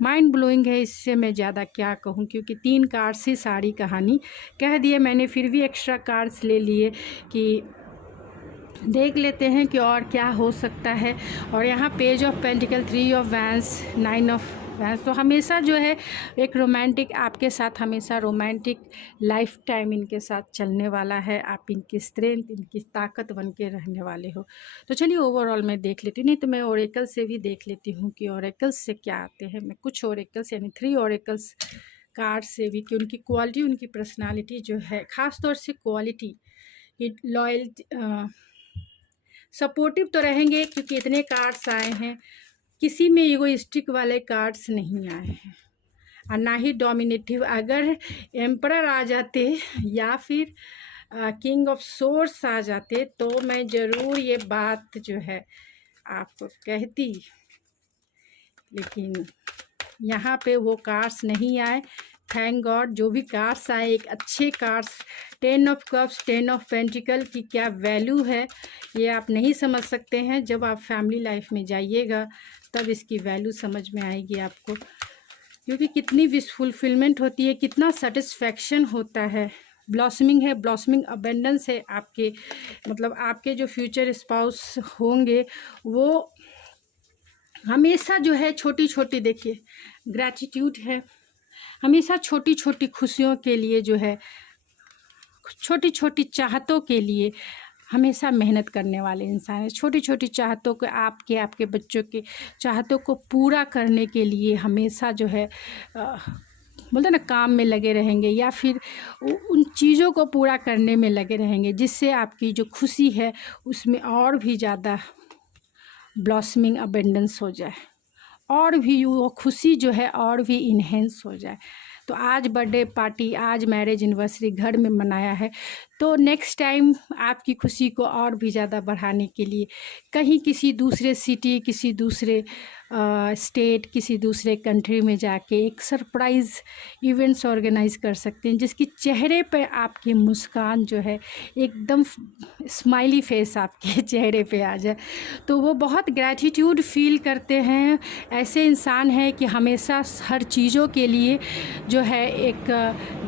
माइंड ब्लोइंग है, इससे मैं ज़्यादा क्या कहूँ, क्योंकि 3 कार्ड्स से सारी कहानी कह दिए मैंने। फिर भी एक्स्ट्रा कार्ड्स ले लिए कि देख लेते हैं कि और क्या हो सकता है। और यहाँ page of pentacle, 3 of vents, 9 of vents. तो हमेशा जो है एक रोमांटिक, आपके साथ हमेशा रोमांटिक लाइफ टाइम इनके साथ चलने वाला है। आप इनकी स्ट्रेंथ, इनकी ताकत बन के रहने वाले हो। तो चलिए ओवरऑल मैं देख लेती हूँ, नहीं तो मैं ओरेकल से भी देख लेती हूँ कि ओरेकल्स से क्या आते हैं। मैं कुछ ओरेकल्स यानी 3 ओरेकल्स कार्ड से भी, कि उनकी क्वालिटी, उनकी पर्सनालिटी जो है, ख़ास तौर से क्वालिटी, लॉयल्टी, सपोर्टिव तो रहेंगे, क्योंकि इतने कार्ड्स आए हैं, किसी में ईगोइस्टिक वाले कार्ड्स नहीं आए हैं, और ना ही डोमिनेटिव। अगर एम्परर आ जाते या फिर किंग ऑफ सोर्स आ जाते, तो मैं ज़रूर ये बात जो है आपको कहती, लेकिन यहाँ पे वो कार्ड्स नहीं आए। थैंक गॉड, जो भी कार्ड्स आए एक अच्छे cards. 10 of cups, 10 of pentacle की क्या वैल्यू है ये आप नहीं समझ सकते हैं। जब आप फैमिली लाइफ में जाइएगा तब इसकी वैल्यू समझ में आएगी आपको, क्योंकि कितनी विश फुलफिलमेंट होती है, कितना सेटिस्फैक्शन होता है। ब्लॉसमिंग है, ब्लॉसमिंग अबेंडेंस है। आपके मतलब आपके जो फ्यूचर स्पाउस होंगे, वो हमेशा जो है छोटी छोटी, देखिए ग्रैटिट्यूड है, हमेशा छोटी छोटी खुशियों के लिए जो है छोटी छोटी चाहतों के लिए हमेशा मेहनत करने वाले इंसान है। छोटी छोटी चाहतों को, आपके बच्चों के चाहतों को पूरा करने के लिए हमेशा जो है बोलते हैं ना, काम में लगे रहेंगे, या फिर उन चीज़ों को पूरा करने में लगे रहेंगे जिससे आपकी जो खुशी है उसमें और भी ज़्यादा ब्लॉसमिंग अबेंडेंस हो जाए, और भी वो खुशी जो है और भी इन्हेंस हो जाए। तो आज बर्थडे पार्टी, आज मैरिज एनिवर्सरी घर में मनाया है, तो नेक्स्ट टाइम आपकी खुशी को और भी ज़्यादा बढ़ाने के लिए कहीं किसी दूसरे सिटी, किसी दूसरे स्टेट, किसी दूसरे कंट्री में जाके एक सरप्राइज़ इवेंट्स ऑर्गेनाइज कर सकते हैं, जिसकी चेहरे पे आपकी मुस्कान जो है एकदम स्माइली फेस आपके चेहरे पे आ जाए, तो वो बहुत ग्रैटिट्यूड फील करते हैं। ऐसे इंसान हैं कि हमेशा हर चीज़ों के लिए जो है एक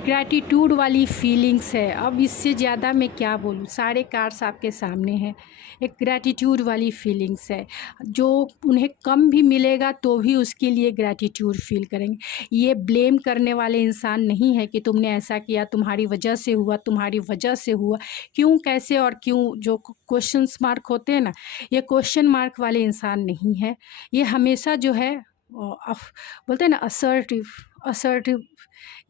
ग्रैटिट्यूड वाली फीलिंग्स है। अब इससे ज़्यादा मैं क्या बोलूँ, सारे कार्ड्स आपके सामने हैं। एक ग्रैटिट्यूड वाली फीलिंग्स है, जो उन्हें कम भी मिलेगा तो भी उसके लिए ग्रैटिट्यूड फील करेंगे। ये ब्लेम करने वाले इंसान नहीं है कि तुमने ऐसा किया, तुम्हारी वजह से हुआ, तुम्हारी वजह से हुआ, क्यों, कैसे और क्यों, जो क्वेश्चंस मार्क होते हैं ना, ये क्वेश्चन मार्क वाले इंसान नहीं है। ये हमेशा जो है बोलते हैं ना, असर्टिव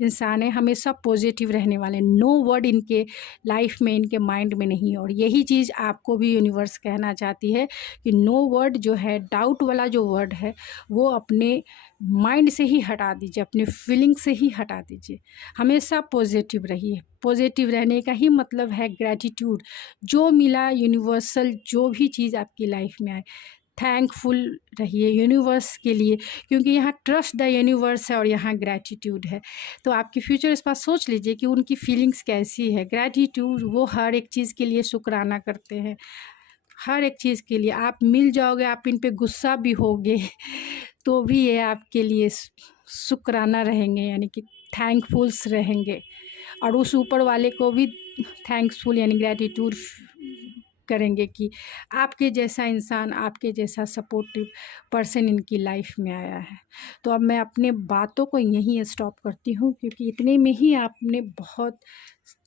इंसान है, हमेशा पॉजिटिव रहने वाले। नो वर्ड इनके लाइफ में, इनके माइंड में नहीं। और यही चीज़ आपको भी यूनिवर्स कहना चाहती है कि नो वर्ड जो है, डाउट वाला जो वर्ड है, वो अपने माइंड से ही हटा दीजिए, अपने फीलिंग से ही हटा दीजिए। हमेशा पॉजिटिव रहिए। पॉजिटिव रहने का ही मतलब है ग्रैटिट्यूड। जो मिला यूनिवर्सल, जो भी चीज़ आपकी लाइफ में आए, थैंकफुल रहिए यूनिवर्स के लिए, क्योंकि यहाँ ट्रस्ट द यूनिवर्स है और यहाँ ग्रैटिट्यूड है। तो आपके फ्यूचर स्पाउस सोच लीजिए कि उनकी फीलिंग्स कैसी है। ग्रैटिट्यूड, वो हर एक चीज़ के लिए शुक्राना करते हैं, हर एक चीज़ के लिए। आप मिल जाओगे, आप इन पे गुस्सा भी होगे तो भी ये आपके लिए शुक्राना रहेंगे, यानी कि थैंकफुल्स रहेंगे, और उस ऊपर वाले को भी थैंक्सफुल यानी ग्रैटिट्यूड करेंगे कि आपके जैसा इंसान, आपके जैसा सपोर्टिव पर्सन इनकी लाइफ में आया है। तो अब मैं अपने बातों को यहीं स्टॉप करती हूँ, क्योंकि इतने में ही आपने बहुत,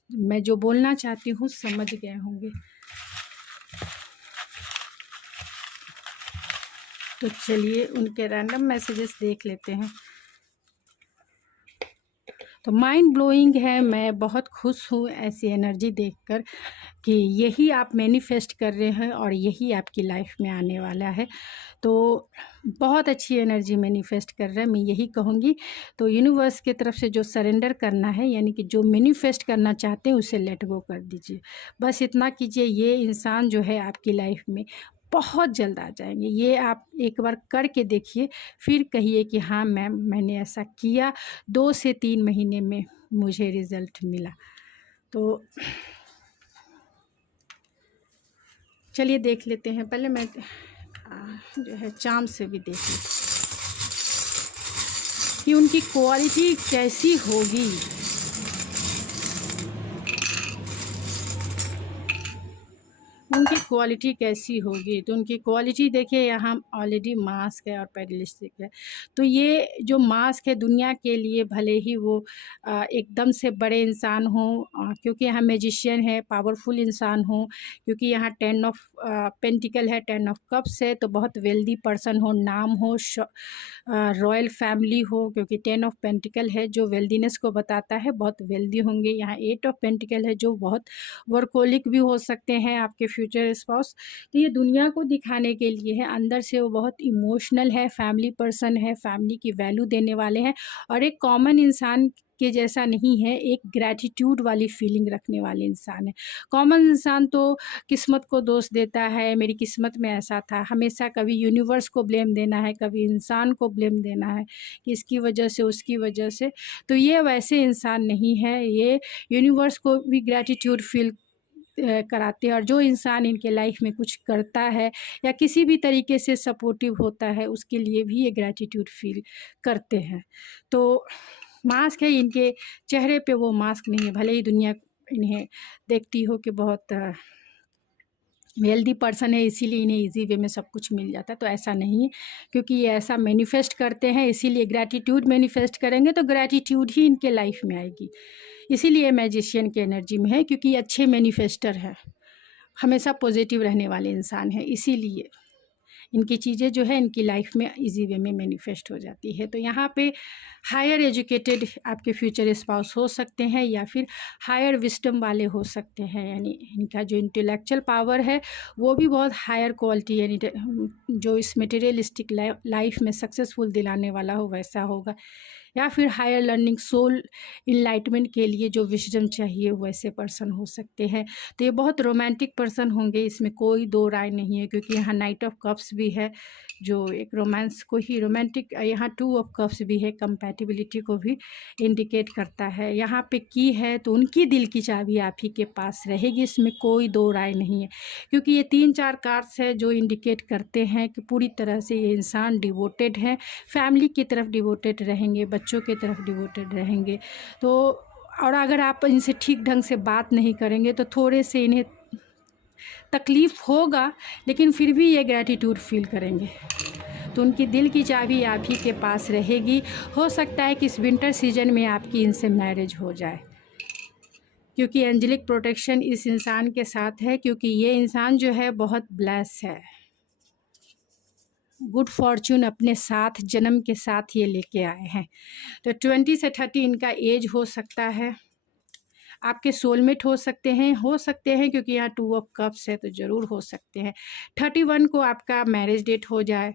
मैं जो बोलना चाहती हूँ समझ गए होंगे। तो चलिए उनके रैंडम मैसेजेस देख लेते हैं। तो माइंड ब्लोइंग है, मैं बहुत खुश हूँ ऐसी एनर्जी देखकर कि यही आप मैनिफेस्ट कर रहे हैं और यही आपकी लाइफ में आने वाला है। तो बहुत अच्छी एनर्जी मैनिफेस्ट कर रहा है, मैं यही कहूँगी। तो यूनिवर्स की तरफ से जो सरेंडर करना है, यानी कि जो मैनिफेस्ट करना चाहते हैं उसे लेट गो कर दीजिए। बस इतना कीजिए, ये इंसान जो है आपकी लाइफ में बहुत जल्द आ जाएंगे। ये आप एक बार करके देखिए, फिर कहिए कि हाँ मैंने ऐसा किया, 2 से 3 महीने में मुझे रिज़ल्ट मिला। तो चलिए देख लेते हैं। पहले मैं जो है चार्म से भी देख लेती कि उनकी क्वालिटी कैसी होगी। उनकी क्वालिटी कैसी होगी, तो उनकी क्वालिटी देखिए, यहाँ ऑलरेडी मास्क है और पैडलिस्टिक है। तो ये जो मास्क है, दुनिया के लिए भले ही वो एकदम से बड़े इंसान हों, क्योंकि यहाँ मैजिशियन है, पावरफुल इंसान हो, क्योंकि यहाँ 10 ऑफ पेंटिकल है, 10 ऑफ कप्स है, तो बहुत वेल्दी पर्सन हो, नाम हो, रॉयल फैमिली हो, क्योंकि 10 ऑफ पेंटिकल है जो वेल्दीनेस को बताता है, बहुत वेल्दी होंगे। यहाँ 8 ऑफ पेंटिकल है जो बहुत वर्कोलिक भी हो सकते हैं आपके फ्यूचर स्पाउस। तो ये दुनिया को दिखाने के लिए है, अंदर से वो बहुत इमोशनल है, फैमिली पर्सन है, फैमिली की वैल्यू देने वाले हैं, और एक कॉमन इंसान के जैसा नहीं है, एक ग्रैटिट्यूड वाली फीलिंग रखने वाले इंसान है। कॉमन इंसान तो किस्मत को दोष देता है, मेरी किस्मत में ऐसा था, हमेशा कभी यूनिवर्स को ब्लेम देना है, कभी इंसान को ब्लेम देना है कि इसकी वजह से, उसकी वजह से। तो ये वैसे इंसान नहीं है, ये यूनिवर्स को भी ग्रैटिट्यूड फील कराते हैं, और जो इंसान इनके लाइफ में कुछ करता है या किसी भी तरीके से सपोर्टिव होता है, उसके लिए भी ये ग्रैटिट्यूड फील करते हैं। तो मास्क है, इनके चेहरे पे वो मास्क नहीं है, भले ही दुनिया इन्हें देखती हो कि बहुत वेल्दी पर्सन है इसीलिए इन्हें इजी वे में सब कुछ मिल जाता है, तो ऐसा नहीं है, क्योंकि ये ऐसा मैनिफेस्ट करते हैं, इसीलिए ग्रैटिट्यूड मैनिफेस्ट करेंगे तो ग्रैटिट्यूड ही इनके लाइफ में आएगी। इसीलिए मैजिशियन की एनर्जी में है, क्योंकि ये अच्छे मैनिफेस्टर है, हमेशा पॉजिटिव रहने वाले इंसान हैं, इसीलिए इनकी चीज़ें जो है इनकी लाइफ में इजी वे में मैनिफेस्ट हो जाती है। तो यहाँ पे हायर एजुकेटेड आपके फ्यूचर स्पाउस हो सकते हैं या फिर हायर विस्डम वाले हो सकते हैं, यानी इनका जो इंटेलेक्चुअल पावर है वो भी बहुत हायर क्वालिटी, यानी जो इस मटेरियलिस्टिक लाइफ में सक्सेसफुल दिलाने वाला हो वैसा होगा, या फिर हायर लर्निंग सोल इनलाइटमेंट के लिए जो विजडम चाहिए वैसे पर्सन हो सकते हैं। तो ये बहुत रोमांटिक पर्सन होंगे, इसमें कोई दो राय नहीं है, क्योंकि यहाँ नाइट ऑफ कप्स भी है जो एक रोमांस को ही रोमांटिक, यहाँ 2 ऑफ कप्स भी है, कंपैटिबिलिटी को भी इंडिकेट करता है। यहाँ पे की है तो उनकी दिल की चाबी आप ही के पास रहेगी, इसमें कोई दो राय नहीं है, क्योंकि ये 3-4 कार्ड्स है जो इंडिकेट करते हैं कि पूरी तरह से ये इंसान डिवोटेड है, फैमिली की तरफ डिवोटेड रहेंगे, बच्चों की तरफ डिवोटेड रहेंगे। तो और अगर आप इनसे ठीक ढंग से बात नहीं करेंगे तो थोड़े से इन्हें तकलीफ़ होगा, लेकिन फिर भी ये ग्रैटिट्यूड फील करेंगे। तो उनकी दिल की चाबी आप ही के पास रहेगी। हो सकता है कि इस विंटर सीजन में आपकी इनसे मैरिज हो जाए, क्योंकि एंजेलिक प्रोटेक्शन इस इंसान के साथ है, क्योंकि ये इंसान जो है बहुत ब्लेस है, गुड फॉर्चून अपने साथ जन्म के साथ ये लेके आए हैं। तो 20 से 30 इनका एज हो सकता है, आपके सोलमेट हो सकते हैं, क्योंकि यहाँ 2 ऑफ कप्स है तो ज़रूर हो सकते हैं। 31 को आपका मैरिज डेट हो जाए,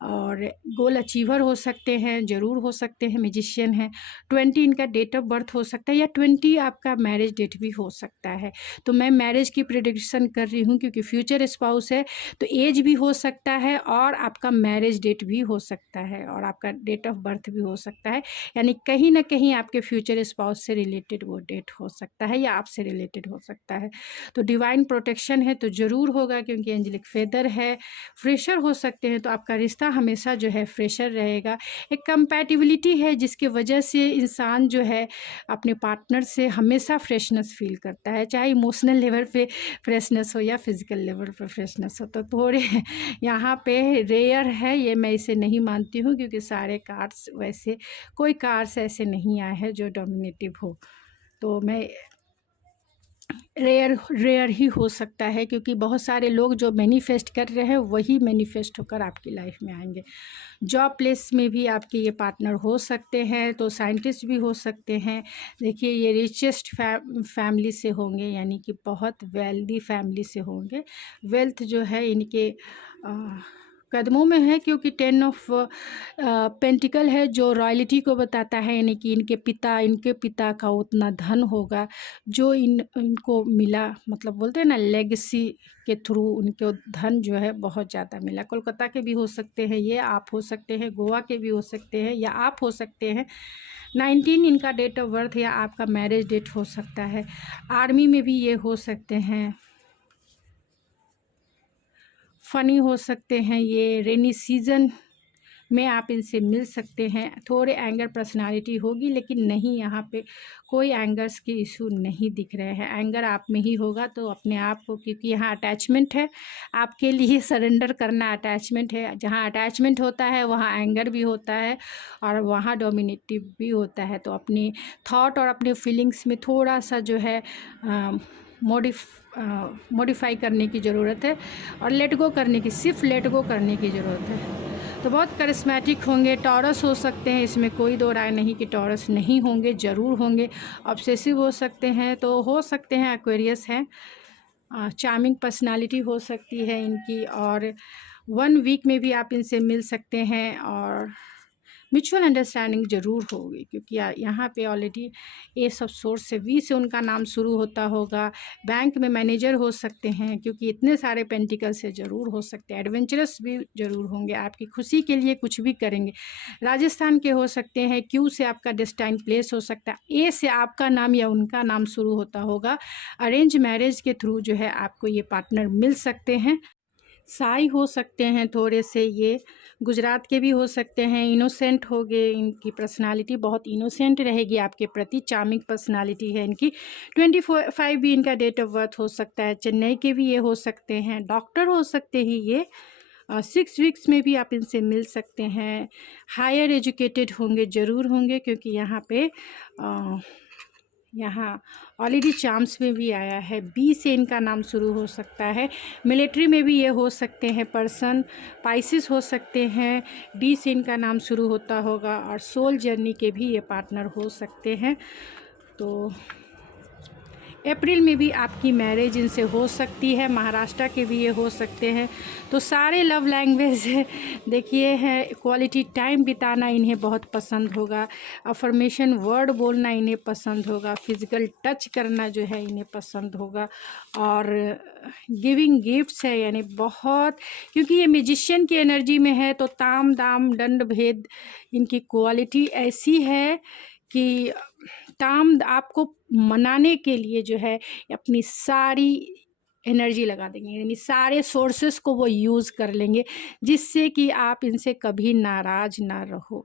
और गोल अचीवर हो सकते हैं, ज़रूर हो सकते हैं, मैजिशियन है। 20 इनका डेट ऑफ बर्थ हो सकता है, या 20 आपका मैरिज डेट भी हो सकता है। तो मैं मैरिज की प्रेडिक्शन कर रही हूँ, क्योंकि फ्यूचर स्पाउस है तो एज भी हो सकता है, और आपका मैरिज डेट भी हो सकता है, और आपका डेट ऑफ बर्थ भी हो सकता है, यानी कहीं ना कहीं आपके फ्यूचर स्पाउस से रिलेटेड वो डेट हो सकता है, या आपसे रिलेटेड हो सकता है। तो डिवाइन प्रोटेक्शन है तो ज़रूर होगा, क्योंकि एंजेलिक फेदर है। फ्रेशर हो सकते हैं तो आपका रिश्ता हमेशा जो है फ्रेशर रहेगा। एक कंपैटिबिलिटी है जिसकी वजह से इंसान जो है अपने पार्टनर से हमेशा फ्रेशनेस फील करता है, चाहे इमोशनल लेवल पे फ्रेशनेस हो या फिज़िकल लेवल पे फ्रेशनेस हो। तो थोड़े यहाँ पे रेयर है, ये मैं इसे नहीं मानती हूँ, क्योंकि सारे कार्ड्स वैसे कोई कार्ड्स ऐसे नहीं आए हैं जो डोमिनेटिव हो। तो मैं रेयर ही हो सकता है, क्योंकि बहुत सारे लोग जो मैनिफेस्ट कर रहे हैं वही मैनिफेस्ट होकर आपकी लाइफ में आएंगे। जॉब प्लेस में भी आपके ये पार्टनर हो सकते हैं, तो साइंटिस्ट भी हो सकते हैं। देखिए ये रिचेस्ट फैमिली से होंगे, यानी कि बहुत वेल्दी फैमिली से होंगे। वेल्थ जो है इनके कदमों में है, क्योंकि 10 ऑफ पेंटिकल है जो रॉयल्टी को बताता है, यानी कि इनके पिता का उतना धन होगा जो इनको मिला, मतलब बोलते हैं ना लेगेसी के थ्रू उनको धन जो है बहुत ज़्यादा मिला। कोलकाता के भी हो सकते हैं, ये आप हो सकते हैं, गोवा के भी हो सकते हैं, या आप हो सकते हैं। 19 इनका डेट ऑफ बर्थ या आपका मैरिज डेट हो सकता है। आर्मी में भी ये हो सकते हैं, फ़नी हो सकते हैं, ये रेनी सीज़न में आप इनसे मिल सकते हैं। थोड़े एंगर पर्सनालिटी होगी, लेकिन नहीं, यहाँ पे कोई एंगर्स के इशू नहीं दिख रहे हैं। एंगर आप में ही होगा तो अपने आप को, क्योंकि यहाँ अटैचमेंट है, आपके लिए सरेंडर करना अटैचमेंट है। जहाँ अटैचमेंट होता है वहाँ एंगर भी होता है, और वहाँ डोमिनेटिव भी होता है। तो अपने थॉट और अपने फीलिंग्स में थोड़ा सा जो है मॉडिफाई करने की ज़रूरत है, और लेट गो करने की, सिर्फ लेट गो करने की ज़रूरत है। तो बहुत करिश्मेटिक होंगे, टॉरस हो सकते हैं, इसमें कोई दो राय नहीं कि टॉरस नहीं होंगे, ज़रूर होंगे। ऑब्सेसिव हो सकते हैं, तो हो सकते हैं एक्वेरियस हैं। चार्मिंग पर्सनालिटी हो सकती है इनकी, और 1 वीक में भी आप इनसे मिल सकते हैं, और म्यूचुअल अंडरस्टैंडिंग ज़रूर होगी, क्योंकि यहाँ पे ऑलरेडी एस ऑफ सोर्स से वी से उनका नाम शुरू होता होगा। बैंक में मैनेजर हो सकते हैं, क्योंकि इतने सारे पेंटिकल से ज़रूर हो सकते हैं। एडवेंचरस भी ज़रूर होंगे, आपकी खुशी के लिए कुछ भी करेंगे। राजस्थान के हो सकते हैं। क्यू से आपका डेस्टाइन प्लेस हो सकता है। ए से आपका नाम या उनका नाम शुरू होता होगा। अरेंज मैरिज के थ्रू जो है आपको ये पार्टनर मिल सकते हैं। शाई हो सकते हैं थोड़े से, ये गुजरात के भी हो सकते हैं, इनोसेंट हो गए, इनकी पर्सनालिटी बहुत इनोसेंट रहेगी आपके प्रति, चार्मिंग पर्सनालिटी है इनकी। 25 भी इनका डेट ऑफ बर्थ हो सकता है, चेन्नई के भी ये हो सकते हैं, डॉक्टर हो सकते हैं ये। 6 वीक्स में भी आप इनसे मिल सकते हैं। हायर एजुकेटेड होंगे, ज़रूर होंगे, क्योंकि यहाँ ऑलरेडी चार्म्स में भी आया है। बी से इनका नाम शुरू हो सकता है। मिलिट्री में भी ये हो सकते हैं पर्सन। पाइसिस हो सकते हैं, डी से इनका नाम शुरू होता होगा। और सोल जर्नी के भी ये पार्टनर हो सकते हैं। तो अप्रैल में भी आपकी मैरिज इनसे हो सकती है। महाराष्ट्र के भी ये हो सकते हैं। तो सारे लव लैंग्वेज देखिए है, क्वालिटी टाइम बिताना इन्हें बहुत पसंद होगा, अफर्मेशन वर्ड बोलना इन्हें पसंद होगा, फिज़िकल टच करना जो है इन्हें पसंद होगा, और गिविंग गिफ्ट्स है, यानी बहुत, क्योंकि ये मैजिशियन की एनर्जी में है। तो ताम दाम दंड भेद इनकी क्वालिटी ऐसी है कि काम आपको मनाने के लिए जो है अपनी सारी एनर्जी लगा देंगे, यानी सारे सोर्सेस को वो यूज़ कर लेंगे, जिससे कि आप इनसे कभी नाराज़ ना रहो।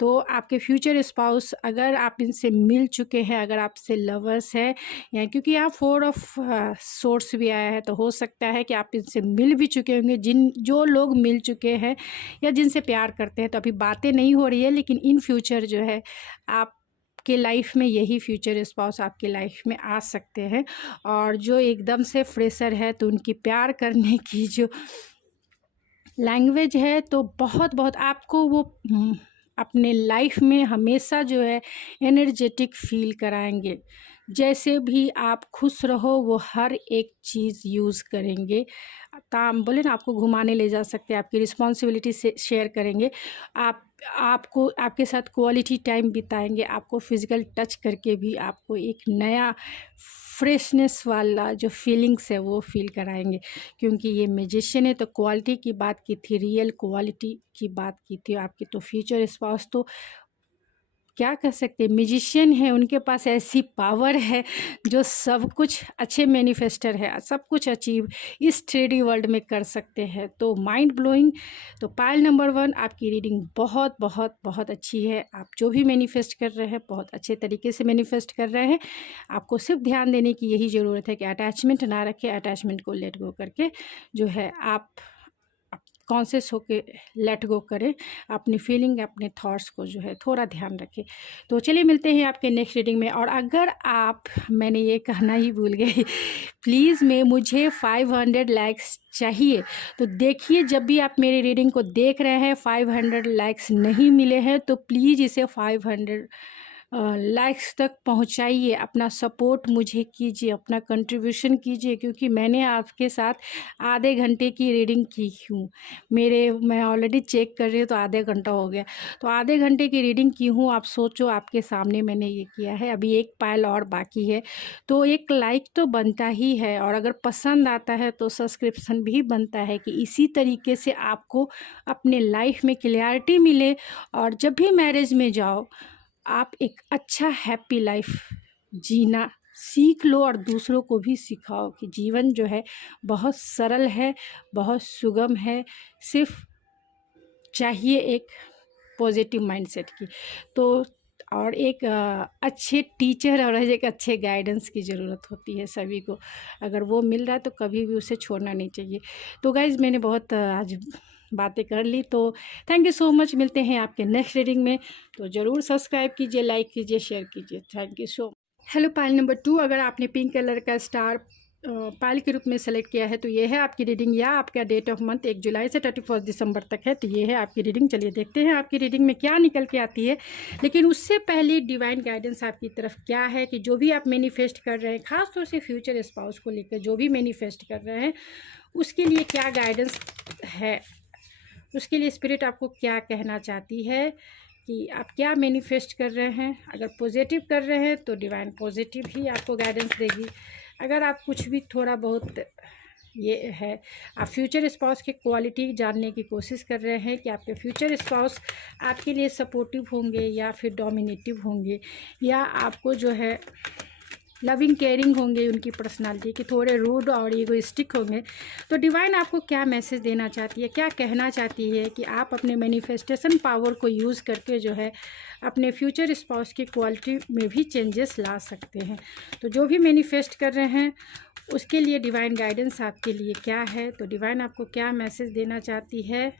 तो आपके फ्यूचर स्पाउस, अगर आप इनसे मिल चुके हैं, अगर आपसे लवर्स हैं, या क्योंकि यहाँ 4 ऑफ सोर्स भी आया है, तो हो सकता है कि आप इनसे मिल भी चुके होंगे। जो लोग मिल चुके हैं या जिनसे प्यार करते हैं, तो अभी बातें नहीं हो रही है, लेकिन इन फ्यूचर जो है आप के लाइफ में यही फ्यूचर स्पाउस आपके लाइफ में आ सकते हैं। और जो एकदम से फ्रेशर है, तो उनकी प्यार करने की जो लैंग्वेज है, तो बहुत बहुत आपको वो अपने लाइफ में हमेशा जो है एनर्जेटिक फील कराएंगे। जैसे भी आप खुश रहो, वो हर एक चीज़ यूज़ करेंगे। ताम बोले ना, आपको घुमाने ले जा सकते हैं, आपकी रिस्पॉन्सिबिलिटी से शेयर करेंगे, आपको आपके साथ क्वालिटी टाइम बिताएंगे, आपको फिज़िकल टच करके भी आपको एक नया फ्रेशनेस वाला जो फीलिंग्स है वो फील कराएंगे। क्योंकि ये मैजिशियन है, तो क्वालिटी की बात की थी, रियल क्वालिटी की बात की थी आपकी। तो फ्यूचर स्पाउस तो क्या कह सकते हैं, म्यूजिशियन है, उनके पास ऐसी पावर है जो सब कुछ अच्छे मैनिफेस्टर है, सब कुछ अचीव इस 3D वर्ल्ड में कर सकते हैं। तो माइंड ब्लोइंग। तो पायल नंबर 1, आपकी रीडिंग बहुत बहुत बहुत अच्छी है। आप जो भी मैनिफेस्ट कर रहे हैं, बहुत अच्छे तरीके से मैनिफेस्ट कर रहे हैं। आपको सिर्फ ध्यान देने की यही ज़रूरत है कि अटैचमेंट ना रखें, अटैचमेंट को लेट गो करके जो है आप कॉन्शियस होके लेट गो करें, अपनी फीलिंग, अपने थॉट्स को जो है थोड़ा ध्यान रखें। तो चलिए मिलते हैं आपके नेक्स्ट रीडिंग में। और अगर आप, मैंने ये कहना ही भूल गई, प्लीज़ मुझे 500 लाइक्स चाहिए। तो देखिए, जब भी आप मेरी रीडिंग को देख रहे हैं 500 लाइक्स नहीं मिले हैं, तो प्लीज़ इसे 500 लाइक्स तक पहुंचाइए। अपना सपोर्ट मुझे कीजिए, अपना कंट्रीब्यूशन कीजिए, क्योंकि मैंने आपके साथ आधे घंटे की रीडिंग की हूँ। मैं ऑलरेडी चेक कर रही हूँ, तो आधे घंटा हो गया। तो आधे घंटे की रीडिंग की हूँ, आप सोचो, आपके सामने मैंने ये किया है। अभी एक पायल और बाकी है, तो एक लाइक तो बनता ही है, और अगर पसंद आता है तो सब्सक्रिप्शन भी बनता है, कि इसी तरीके से आपको अपने लाइफ में क्लियरिटी मिले। और जब भी मैरिज में जाओ, आप एक अच्छा हैप्पी लाइफ जीना सीख लो, और दूसरों को भी सिखाओ कि जीवन जो है बहुत सरल है, बहुत सुगम है, सिर्फ चाहिए एक पॉजिटिव माइंडसेट की। तो और एक अच्छे टीचर और एक अच्छे गाइडेंस की ज़रूरत होती है सभी को। अगर वो मिल रहा है तो कभी भी उसे छोड़ना नहीं चाहिए। तो गाइज़, मैंने बहुत आज बातें कर ली, तो थैंक यू सो मच। मिलते हैं आपके नेक्स्ट रीडिंग में। तो ज़रूर सब्सक्राइब कीजिए, लाइक कीजिए, शेयर कीजिए। Thank you so much. Hello pile number 2, अगर आपने पिंक कलर का स्टार पायल के रूप में सेलेक्ट किया है, तो ये है आपकी रीडिंग, या आपका डेट ऑफ मंथ 1 जुलाई से 31 दिसंबर तक है। तो ये है आपकी रीडिंग। चलिए देखते हैं आपकी रीडिंग में क्या निकल के आती है। लेकिन उससे पहले डिवाइन गाइडेंस आपकी तरफ क्या है, कि जो भी आप मैनिफेस्ट कर रहे हैं, ख़ास तौर से फ्यूचर स्पाउस को लेकर जो भी मैनिफेस्ट कर रहे हैं, उसके लिए क्या गाइडेंस है, उसके लिए स्पिरिट आपको क्या कहना चाहती है, कि आप क्या मैनिफेस्ट कर रहे हैं। अगर पॉजिटिव कर रहे हैं तो डिवाइन पॉजिटिव ही आपको गाइडेंस देगी। अगर आप कुछ भी थोड़ा बहुत ये है, आप फ्यूचर स्पाउस की क्वालिटी जानने की कोशिश कर रहे हैं, कि आपके फ्यूचर स्पाउस आपके लिए सपोर्टिव होंगे या फिर डोमिनेटिव होंगे, या आपको जो है लविंग केयरिंग होंगे उनकी पर्सनालिटी, कि थोड़े रूड और ईगोइस्टिक होंगे। तो डिवाइन आपको क्या मैसेज देना चाहती है, क्या कहना चाहती है कि आप अपने मैनिफेस्टेशन पावर को यूज़ करके जो है अपने फ्यूचर स्पाउस की क्वालिटी में भी चेंजेस ला सकते हैं। तो जो भी मैनिफेस्ट कर रहे हैं उसके लिए डिवाइन गाइडेंस आपके लिए क्या है, तो डिवाइन आपको क्या मैसेज देना चाहती है।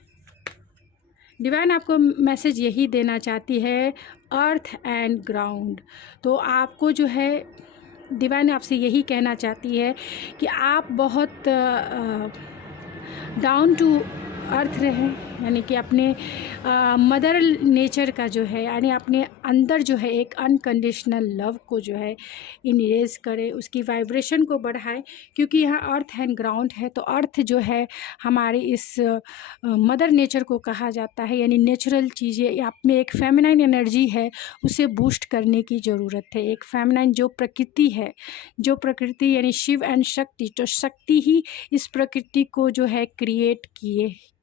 डिवाइन आपको मैसेज यही देना चाहती है, अर्थ एंड ग्राउंड। तो आपको जो है डिवाइन आपसे यही कहना चाहती है कि आप बहुत डाउन टू अर्थ रहें, यानी कि अपने मदर नेचर का जो है, यानी अपने अंदर जो है एक अनकंडीशनल लव को जो है इनरेज करें, उसकी वाइब्रेशन को बढ़ाएं। क्योंकि यहाँ अर्थ एंड ग्राउंड है, तो अर्थ जो है हमारी इस मदर नेचर को कहा जाता है, यानी नेचुरल चीज़ें। आप में एक फेमिनाइन एनर्जी है, उसे बूस्ट करने की ज़रूरत है। एक फेमिनाइन जो प्रकृति है, जो प्रकृति यानी शिव एंड शक्ति, तो शक्ति ही इस प्रकृति को जो है क्रिएट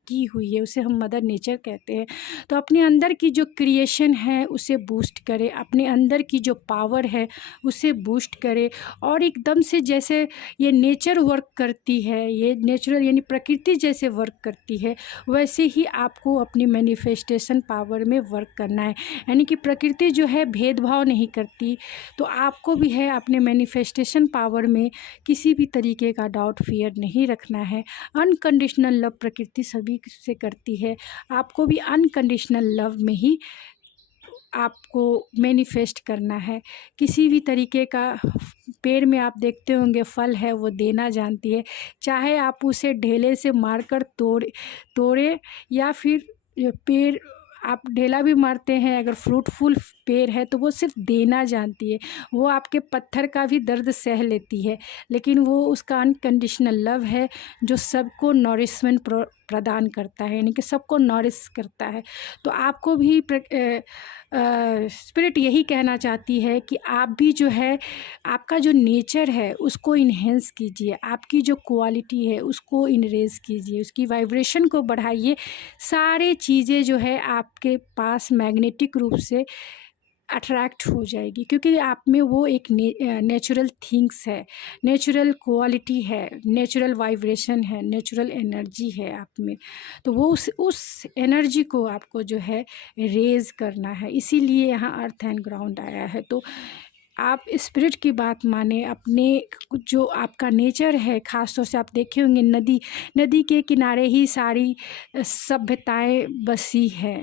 की हुई है, उसे हम मदर नेचर कहते हैं। तो अपने अंदर की जो क्रिएशन है उसे बूस्ट करें, अपने अंदर की जो पावर है उसे बूस्ट करें। और एकदम से जैसे ये नेचर वर्क करती है, ये नेचुरल यानी प्रकृति जैसे वर्क करती है, वैसे ही आपको अपनी मैनिफेस्टेशन पावर में वर्क करना है। यानी कि प्रकृति जो है भेदभाव नहीं करती, तो आपको भी है अपने मैनिफेस्टेशन पावर में किसी भी तरीके का डाउट फियर नहीं रखना है। अनकंडीशनल लव प्रकृति सभी से करती है, आपको भी अनकंडीशनल लव में ही आपको मैनिफेस्ट करना है। किसी भी तरीके का पेड़ में आप देखते होंगे फल है, वो देना जानती है, चाहे आप उसे ढेले से मारकर तोड़े या फिर पेड़ आप ढेला भी मारते हैं, अगर फ्रूटफुल पेड़ है तो वो सिर्फ देना जानती है। वो आपके पत्थर का भी दर्द सह लेती है, लेकिन वो उसका अनकंडीशनल लव है जो सबको नॉरिशमेंट प्रदान करता है, यानी कि सबको नॉरिश करता है। तो आपको भी स्पिरिट यही कहना चाहती है कि आप भी जो है आपका जो नेचर है उसको इन्हेंस कीजिए, आपकी जो क्वालिटी है उसको इनरेज कीजिए, उसकी वाइब्रेशन को बढ़ाइए। सारे चीज़ें जो है आपके पास मैग्नेटिक रूप से अट्रैक्ट हो जाएगी, क्योंकि आप में वो एक नेचुरल थिंग्स है, नेचुरल क्वालिटी है, नेचुरल वाइब्रेशन है, नेचुरल एनर्जी है आप में। तो वो उस एनर्जी को आपको जो है रेज करना है, इसीलिए यहाँ अर्थ एंड ग्राउंड आया है। तो आप स्पिरिट की बात माने, अपने जो आपका नेचर है, ख़ास तौर से आप देखे होंगे नदी के किनारे ही सारी सभ्यताएं बसी है।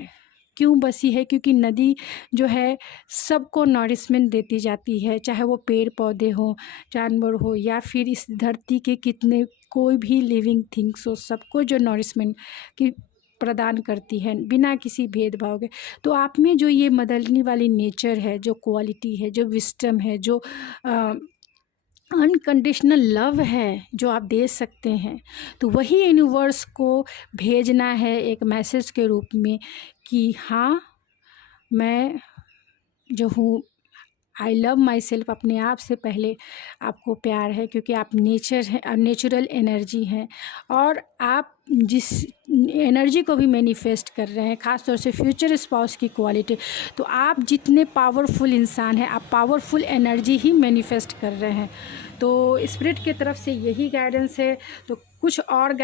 क्यों बसी है? क्योंकि नदी जो है सबको नॉरिशमेंट देती जाती है, चाहे वो पेड़ पौधे हों, जानवर हो, या फिर इस धरती के कितने कोई भी लिविंग थिंग्स हो, सबको जो नॉरिशमेंट की प्रदान करती है बिना किसी भेदभाव के। तो आप में जो ये मदरनी वाली नेचर है, जो क्वालिटी है, जो विस्डम है, जो अनकंडीशनल लव है जो आप दे सकते हैं, तो वही यूनिवर्स को भेजना है एक मैसेज के रूप में कि हाँ, मैं जो हूँ, आई लव माई सेल्फ। अपने आप से पहले आपको प्यार है, क्योंकि आप नेचर हैं, नेचुरल एनर्जी हैं, और आप जिस एनर्जी को भी मैनिफेस्ट कर रहे हैं, ख़ास तौर से फ्यूचर स्पाउस की क्वालिटी, तो आप जितने पावरफुल इंसान हैं, आप पावरफुल एनर्जी ही मैनिफेस्ट कर रहे हैं। तो स्पिरिट की तरफ से यही गाइडेंस है। तो कुछ और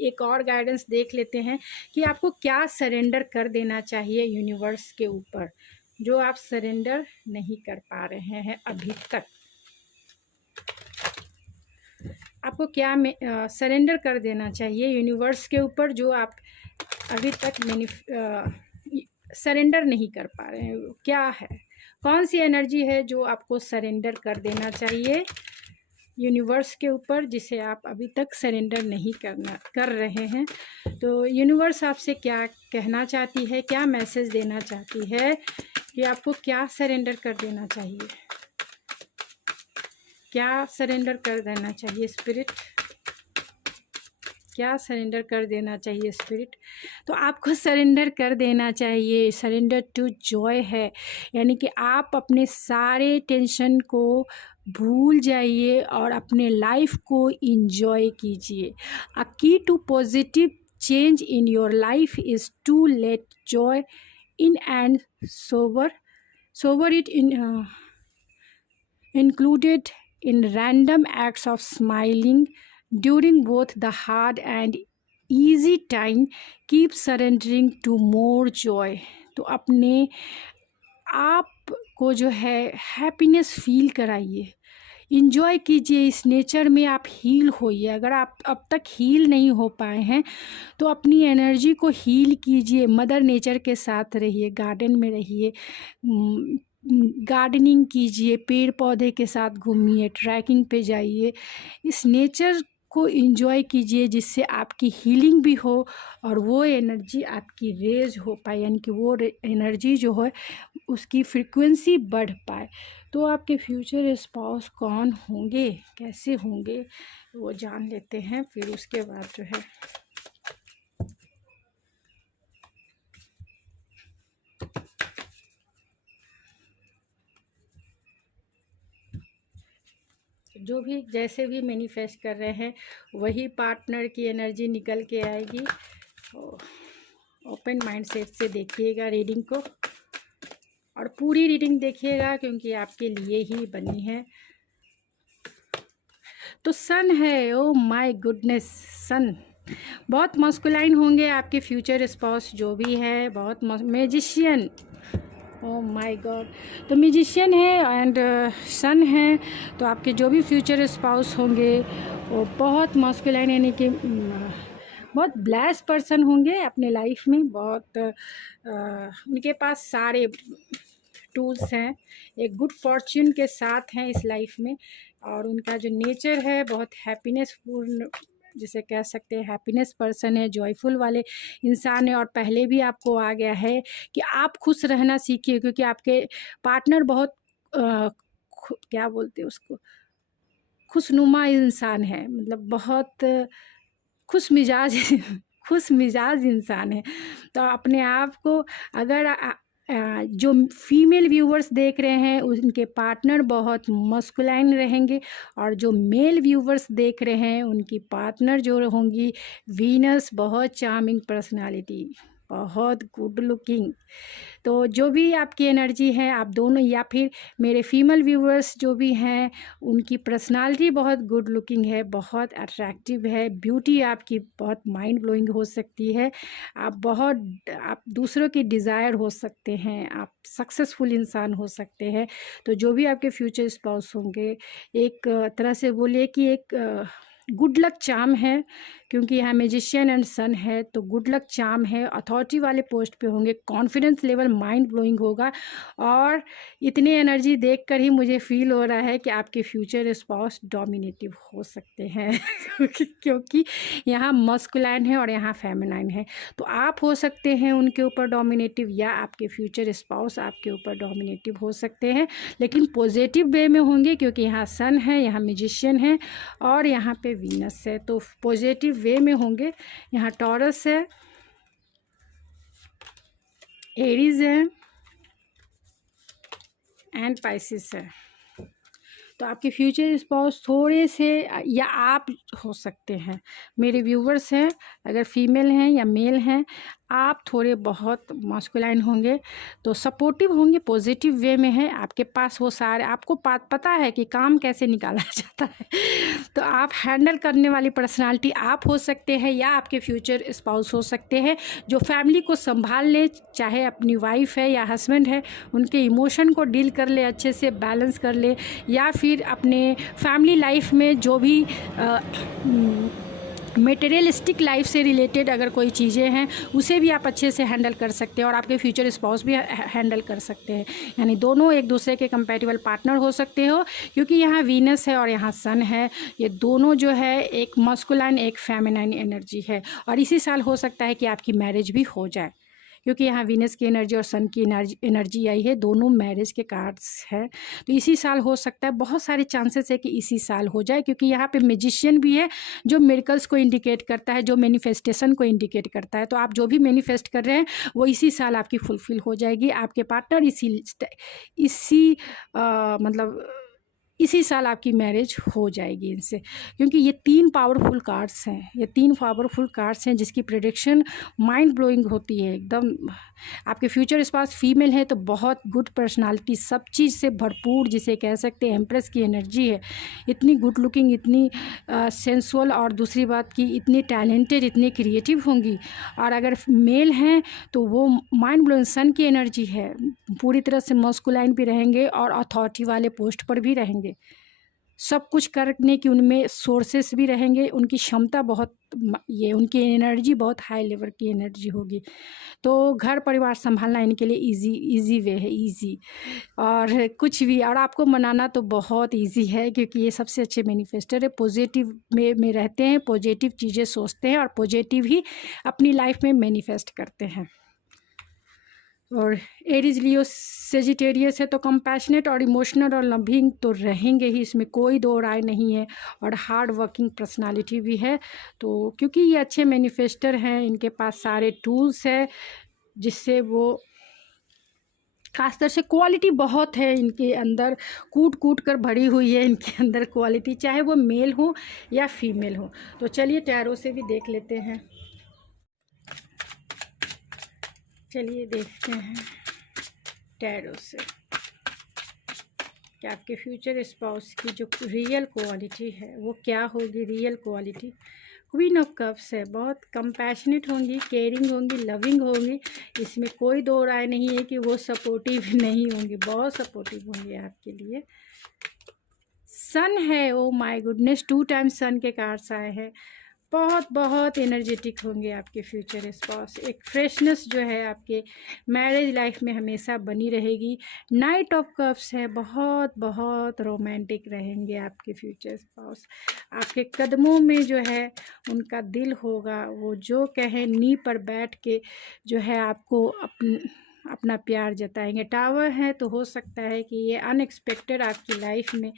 एक और गाइडेंस देख लेते हैं कि आपको क्या सरेंडर कर देना चाहिए यूनिवर्स के ऊपर, जो आप सरेंडर नहीं कर पा रहे हैं अभी तक। आपको क्या सरेंडर कर देना चाहिए यूनिवर्स के ऊपर, जो आप अभी तक सरेंडर नहीं कर पा रहे हैं? क्या है, कौन सी एनर्जी है जो आपको सरेंडर कर देना चाहिए यूनिवर्स के ऊपर, जिसे आप अभी तक सरेंडर नहीं कर रहे हैं? तो यूनिवर्स आपसे क्या कहना चाहती है, क्या मैसेज देना चाहती है कि आपको क्या सरेंडर कर देना चाहिए, क्या सरेंडर कर देना चाहिए स्पिरिट, क्या सरेंडर कर देना चाहिए स्पिरिट? तो आपको सरेंडर कर देना चाहिए, सरेंडर टू जॉय है, यानी कि आप अपने सारे टेंशन को भूल जाइए और अपने लाइफ को इंजॉय कीजिए। A key to positive change in your life is to let joy in and savour it in included in random acts of smiling during both the hard and easy time. Keep surrendering to more joy. तो अपने आप को जो है happiness feel कराइए, enjoy कीजिए इस nature में, आप हील होइए। अगर आप अब तक हील नहीं हो पाए हैं तो अपनी एनर्जी को हील कीजिए, मदर नेचर के साथ रहिए, गार्डन में रहिए, गार्डनिंग कीजिए, पेड़ पौधे के साथ घूमिए, ट्रैकिंग पे जाइए, इस नेचर को एंजॉय कीजिए जिससे आपकी हीलिंग भी हो और वो एनर्जी आपकी रेज हो पाए, यानी कि वो एनर्जी जो है उसकी फ्रीक्वेंसी बढ़ पाए। तो आपके फ्यूचर स्पाउस कौन होंगे, कैसे होंगे, वो जान लेते हैं, फिर उसके बाद जो है जो भी जैसे भी मैनिफेस्ट कर रहे हैं वही पार्टनर की एनर्जी निकल के आएगी। ओपन माइंडसेट से देखिएगा रीडिंग को और पूरी रीडिंग देखिएगा क्योंकि आपके लिए ही बनी है। तो सन है, ओ माय गुडनेस, सन बहुत मस्कुलाइन होंगे आपके फ्यूचर स्पाउस जो भी है, बहुत मैजिशियन, ओ माय गॉड। तो म्यूजिशियन है एंड सन है, तो आपके जो भी फ्यूचर स्पाउस होंगे वो बहुत मस्कुलाइन यानी कि बहुत ब्लेस्ड पर्सन होंगे अपने लाइफ में, बहुत उनके पास सारे टूल्स हैं, एक गुड फॉर्च्यून के साथ हैं इस लाइफ में, और उनका जो नेचर है बहुत हैप्पीनेस पूर्ण, जिसे कह सकते हैं हैप्पीनेस पर्सन है, जॉयफुल वाले इंसान है। और पहले भी आपको आ गया है कि आप खुश रहना सीखिए क्योंकि आपके पार्टनर बहुत क्या बोलते हैं उसको, खुशनुमा इंसान है, मतलब बहुत खुश मिजाज खुश मिजाज इंसान है। तो अपने आप को अगर जो फीमेल व्यूवर्स देख रहे हैं उनके पार्टनर बहुत मस्कुलाइन रहेंगे, और जो मेल व्यूवर्स देख रहे हैं उनकी पार्टनर जो होंगी वीनस, बहुत चार्मिंग पर्सनालिटी, बहुत गुड लुकिंग। तो जो भी आपकी एनर्जी है आप दोनों, या फिर मेरे फीमेल व्यूवर्स जो भी हैं उनकी पर्सनालिटी बहुत गुड लुकिंग है, बहुत अट्रैक्टिव है, ब्यूटी आपकी बहुत माइंड ब्लोइंग हो सकती है, आप दूसरों की डिज़ायर हो सकते हैं, आप सक्सेसफुल इंसान हो सकते हैं। तो जो भी आपके फ्यूचर स्पाउस होंगे एक तरह से बोलिए कि एक गुड लक चार्म है, क्योंकि यहाँ मैजिशियन एंड सन है तो गुड लक चार्म है, अथॉरिटी वाले पोस्ट पे होंगे, कॉन्फिडेंस लेवल माइंड ब्लोइंग होगा। और इतनी एनर्जी देखकर ही मुझे फील हो रहा है कि आपके फ्यूचर स्पाउस डोमिनेटिव हो सकते हैं क्योंकि यहाँ मस्कुलाइन है और यहाँ फेमिनाइन है। तो आप हो सकते हैं उनके ऊपर डोमिनेटिव, या आपके फ्यूचर स्पाउस आपके ऊपर डोमिनेटिव हो सकते हैं, लेकिन पॉजिटिव वे में होंगे क्योंकि यहाँ सन है, यहाँ मैजिशियन है और यहाँ पे वीनस है, तो पॉजिटिव वे में होंगे। यहाँ टॉरस है, एरीज है एंड पाइसिस है। तो आपके फ्यूचर स्पाउस थोड़े से, या आप हो सकते हैं मेरे व्यूवर्स हैं अगर फीमेल हैं या मेल हैं, आप थोड़े बहुत मस्कुलाइन होंगे, तो सपोर्टिव होंगे, पॉजिटिव वे में है, आपके पास वो सारे, आपको पता है कि काम कैसे निकाला जाता है तो आप हैंडल करने वाली पर्सनालिटी आप हो सकते हैं, या आपके फ्यूचर स्पाउस हो सकते हैं जो फैमिली को संभाल ले, चाहे अपनी वाइफ है या हस्बैंड है, उनके इमोशन को डील कर ले, अच्छे से बैलेंस कर ले, या फिर अपने फैमिली लाइफ में जो भी मटेरियलिस्टिक लाइफ से रिलेटेड अगर कोई चीज़ें हैं उसे भी आप अच्छे से हैंडल कर सकते हैं, और आपके फ्यूचर स्पाउस भी हैंडल कर सकते हैं, यानी दोनों एक दूसरे के कंपैटिबल पार्टनर हो सकते हो, क्योंकि यहाँ वीनस है और यहाँ सन है, ये दोनों जो है एक मस्कुलाइन एक फेमिनाइन एनर्जी है। और इसी साल हो सकता है कि आपकी मैरिज भी हो जाए, क्योंकि यहाँ वीनस की एनर्जी और सन की एनर्जी आई है, दोनों मैरिज के कार्ड्स हैं, तो इसी साल हो सकता है, बहुत सारे चांसेस है कि इसी साल हो जाए, क्योंकि यहाँ पे मैजिशियन भी है जो मिरेकल्स को इंडिकेट करता है, जो मैनिफेस्टेशन को इंडिकेट करता है। तो आप जो भी मैनिफेस्ट कर रहे हैं वो इसी साल आपकी फुलफिल हो जाएगी। आपके पार्टनर इसी मतलब इसी साल आपकी मैरिज हो जाएगी इनसे, क्योंकि ये 3 पावरफुल कार्ड्स हैं, ये 3 पावरफुल कार्ड्स हैं जिसकी प्रेडिक्शन माइंड ब्लोइंग होती है एकदम। आपके फ्यूचर स्पाउस फीमेल है तो बहुत गुड पर्सनालिटी, सब चीज़ से भरपूर, जिसे कह सकते हैं एम्प्रेस की एनर्जी है, इतनी गुड लुकिंग, इतनी सेंसुअल, और दूसरी बात कि इतनी टैलेंटेड, इतनी क्रिएटिव होंगी। और अगर मेल हैं तो वो माइंड ब्लोइंग सन की एनर्जी है, पूरी तरह से मस्कुलाइन भी रहेंगे और अथॉरिटी वाले पोस्ट पर भी रहेंगे, सब कुछ करने की उनमें सोर्सेस भी रहेंगे, उनकी क्षमता बहुत, ये उनकी एनर्जी बहुत हाई लेवल की एनर्जी होगी। तो घर परिवार संभालना इनके लिए इजी वे है, इजी, और कुछ भी, और आपको मनाना तो बहुत इजी है, क्योंकि ये सबसे अच्छे मैनिफेस्टर है, पॉजिटिव में रहते हैं, पॉजिटिव चीज़ें सोचते हैं और पॉजिटिव ही अपनी लाइफ में मैनिफेस्ट करते हैं। और एरीज लियो सेजिटेरियस है तो कंपैशनेट और इमोशनल और लविंग तो रहेंगे ही, इसमें कोई दो राय नहीं है, और हार्ड वर्किंग पर्सनालिटी भी है। तो क्योंकि ये अच्छे मैनिफेस्टर हैं, इनके पास सारे टूल्स है जिससे वो, खासतर से क्वालिटी बहुत है इनके अंदर, कूट कूट कर भरी हुई है इनके अंदर क्वालिटी, चाहे वो मेल हो या फीमेल हो। तो चलिए टैरो से भी देख लेते हैं, चलिए देखते हैं टैरो से कि आपके फ्यूचर स्पाउस की जो रियल क्वालिटी है वो क्या होगी। Real quality queen of cups है, बहुत कंपैशनेट होंगी, केयरिंग होंगी, लविंग होंगी, इसमें कोई दो राय नहीं है कि वो सपोर्टिव नहीं होंगी, बहुत सपोर्टिव होंगी आपके लिए। सन है, ओ माय गुडनेस, 2 टाइम्स सन के कार्ड्स आए हैं, बहुत बहुत एनर्जेटिक होंगे आपके फ्यूचर स्पाउस। एक फ्रेशनेस जो है आपके मैरिज लाइफ में हमेशा बनी रहेगी। नाइट ऑफ कप्स है, बहुत बहुत रोमांटिक रहेंगे आपके फ्यूचर स्पाउस। आपके कदमों में जो है उनका दिल होगा, वो जो कहें नी पर बैठ के जो है आपको अपना प्यार जताएंगे। टावर है तो हो सकता है कि ये अनएक्सपेक्टेड आपकी लाइफ में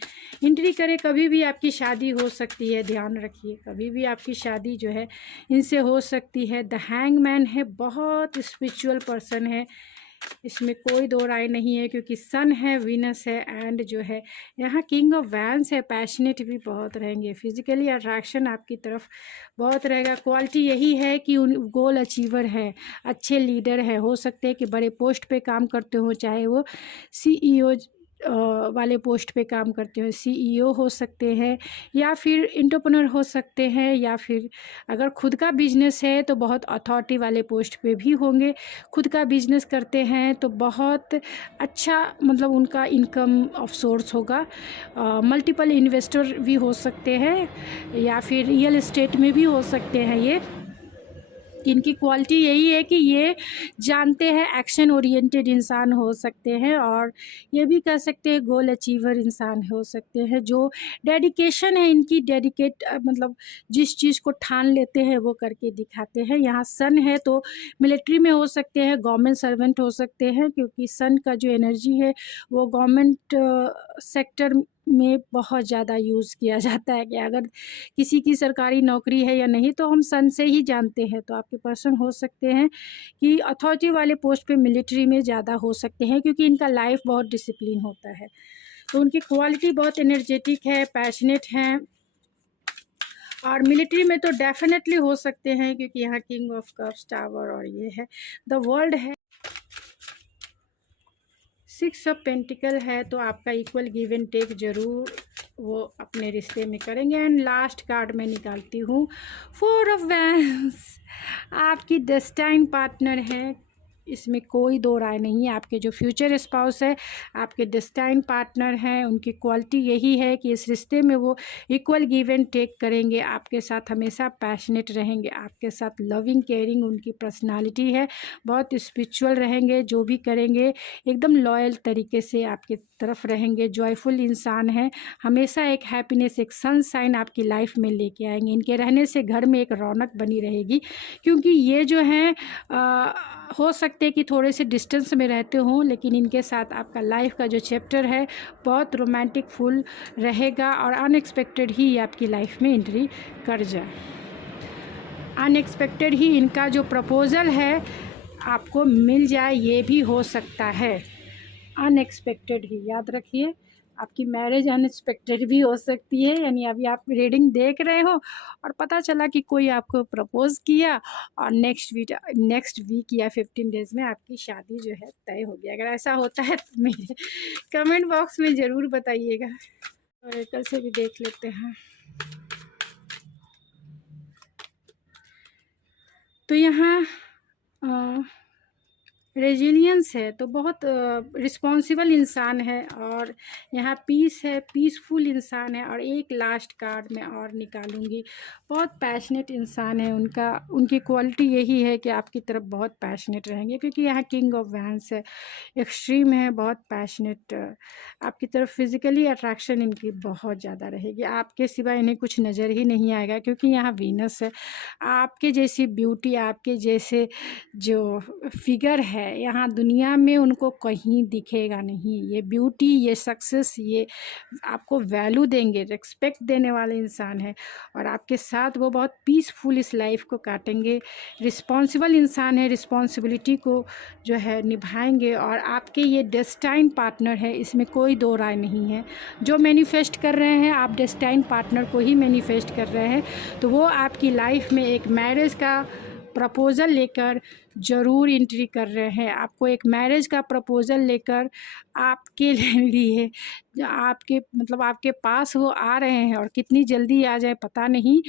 एंट्री करे, कभी भी आपकी शादी हो सकती है, ध्यान रखिए, कभी भी आपकी शादी जो है इनसे हो सकती है। द हैंगमैन है, बहुत स्पिरिचुअल पर्सन है, इसमें कोई दो राय नहीं है, क्योंकि सन है, वीनस है, एंड जो है यहाँ किंग ऑफ वैंस है। पैशनेट भी बहुत रहेंगे, फिजिकली अट्रैक्शन आपकी तरफ बहुत रहेगा। क्वालिटी यही है कि उन गोल अचीवर है, अच्छे लीडर है, हो सकते हैं कि बड़े पोस्ट पे काम करते हो, चाहे वो CEO वाले पोस्ट पे काम करते हो, CEO हो सकते हैं, या फिर एंटरप्रेन्योर हो सकते हैं, या फिर अगर खुद का बिजनेस है तो बहुत अथॉरिटी वाले पोस्ट पे भी होंगे। खुद का बिजनेस करते हैं तो बहुत अच्छा, मतलब उनका इनकम ऑफ सोर्स होगा। मल्टीपल इन्वेस्टर भी हो सकते हैं, या फिर रियल एस्टेट में भी हो सकते हैं। ये इनकी क्वालिटी यही है कि ये जानते हैं, एक्शन ओरिएंटेड इंसान हो सकते हैं, और ये भी कह सकते हैं गोल अचीवर इंसान हो सकते हैं। जो डेडिकेशन है इनकी, डेडिकेट मतलब जिस चीज़ को ठान लेते हैं वो करके दिखाते हैं। यहाँ सन है तो मिलिट्री में हो सकते हैं, गवर्नमेंट सर्वेंट हो सकते हैं, क्योंकि सन का जो एनर्जी है वो गवर्नमेंट सेक्टर में बहुत ज़्यादा यूज़ किया जाता है कि अगर किसी की सरकारी नौकरी है या नहीं तो हम सन से ही जानते हैं। तो आपके पर्सन हो सकते हैं कि अथॉरिटी वाले पोस्ट पे मिलिट्री में ज़्यादा हो सकते हैं, क्योंकि इनका लाइफ बहुत डिसिप्लिन होता है। तो उनकी क्वालिटी बहुत एनर्जेटिक है, पैशनेट हैं, और मिलिट्री में तो डेफिनेटली हो सकते हैं, क्योंकि यहाँ किंग ऑफ कप्स, टावर और ये है द वर्ल्ड है। 6 ऑफ पेंटिकल है तो आपका इक्वल गिव एंड टेक जरूर वो अपने रिश्ते में करेंगे। एंड लास्ट कार्ड मैं निकालती हूँ 4 ऑफ वैंस, आपकी डेस्टाइन पार्टनर है, इसमें कोई दो राय नहीं है। आपके जो फ्यूचर स्पाउस है आपके डेस्टाइन पार्टनर हैं, उनकी क्वालिटी यही है कि इस रिश्ते में वो इक्वल गिव एंड टेक करेंगे, आपके साथ हमेशा पैशनेट रहेंगे, आपके साथ लविंग केयरिंग उनकी पर्सनालिटी है, बहुत स्पिरिचुअल रहेंगे, जो भी करेंगे एकदम लॉयल तरीके से आपकी तरफ रहेंगे, जॉयफुल इंसान है, हमेशा एक हैप्पीनेस, एक सनशाइन आपकी लाइफ में लेके आएंगे। इनके रहने से घर में एक रौनक बनी रहेगी, क्योंकि ये जो हैं हो सकते कि थोड़े से डिस्टेंस में रहते हों, लेकिन इनके साथ आपका लाइफ का जो चैप्टर है बहुत रोमांटिक फुल रहेगा, और अनएक्सपेक्टेड ही आपकी लाइफ में एंट्री कर जाए। अनएक्सपेक्टेड ही इनका जो प्रपोज़ल है आपको मिल जाए, ये भी हो सकता है। अनएक्सपेक्टेड ही याद रखिए, आपकी मैरिज अनएक्सपेक्टेड भी हो सकती है, यानी अभी आप रीडिंग देख रहे हो और पता चला कि कोई आपको प्रपोज़ किया और नेक्स्ट वीक या 15 डेज़ में आपकी शादी जो है तय हो गई। अगर ऐसा होता है तो मेरे कमेंट बॉक्स में ज़रूर बताइएगा। ओरेकल से भी देख लेते हैं। तो यहाँ रेजिलियंस है, तो बहुत रिस्पॉन्सिबल इंसान है, और यहाँ पीस है, पीसफुल इंसान है। और एक लास्ट कार्ड मैं और निकालूंगी, बहुत पैशनेट इंसान है। उनकी क्वालिटी यही है कि आपकी तरफ बहुत पैशनेट रहेंगे, क्योंकि यहाँ किंग ऑफ वैंस है, एक्सट्रीम है, बहुत पैशनेट। आपकी तरफ फिज़िकली अट्रैक्शन इनकी बहुत ज़्यादा रहेगी, आपके सिवा इन्हें कुछ नज़र ही नहीं आएगा, क्योंकि यहाँ वीनस है। आपके जैसी ब्यूटी, आपके जैसे जो फिगर है यहाँ दुनिया में उनको कहीं दिखेगा नहीं। ये ब्यूटी, ये सक्सेस, ये आपको वैल्यू देंगे, रिस्पेक्ट देने वाले इंसान है, और आपके साथ वो बहुत पीसफुल इस लाइफ को काटेंगे। रिस्पॉन्सिबल इंसान है, रिस्पॉन्सिबिलिटी को जो है निभाएंगे, और आपके ये डेस्टाइन पार्टनर है, इसमें कोई दो राय नहीं है। जो मैनिफेस्ट कर रहे हैं आप डेस्टाइन पार्टनर को ही मैनिफेस्ट कर रहे हैं, तो वो आपकी लाइफ में एक मैरिज का प्रपोज़ल लेकर ज़रूर एंट्री कर रहे हैं। आपको एक मैरिज का प्रपोज़ल लेकर आपके लिए आपके मतलब आपके पास वो आ रहे हैं, और कितनी जल्दी आ जाए पता नहीं,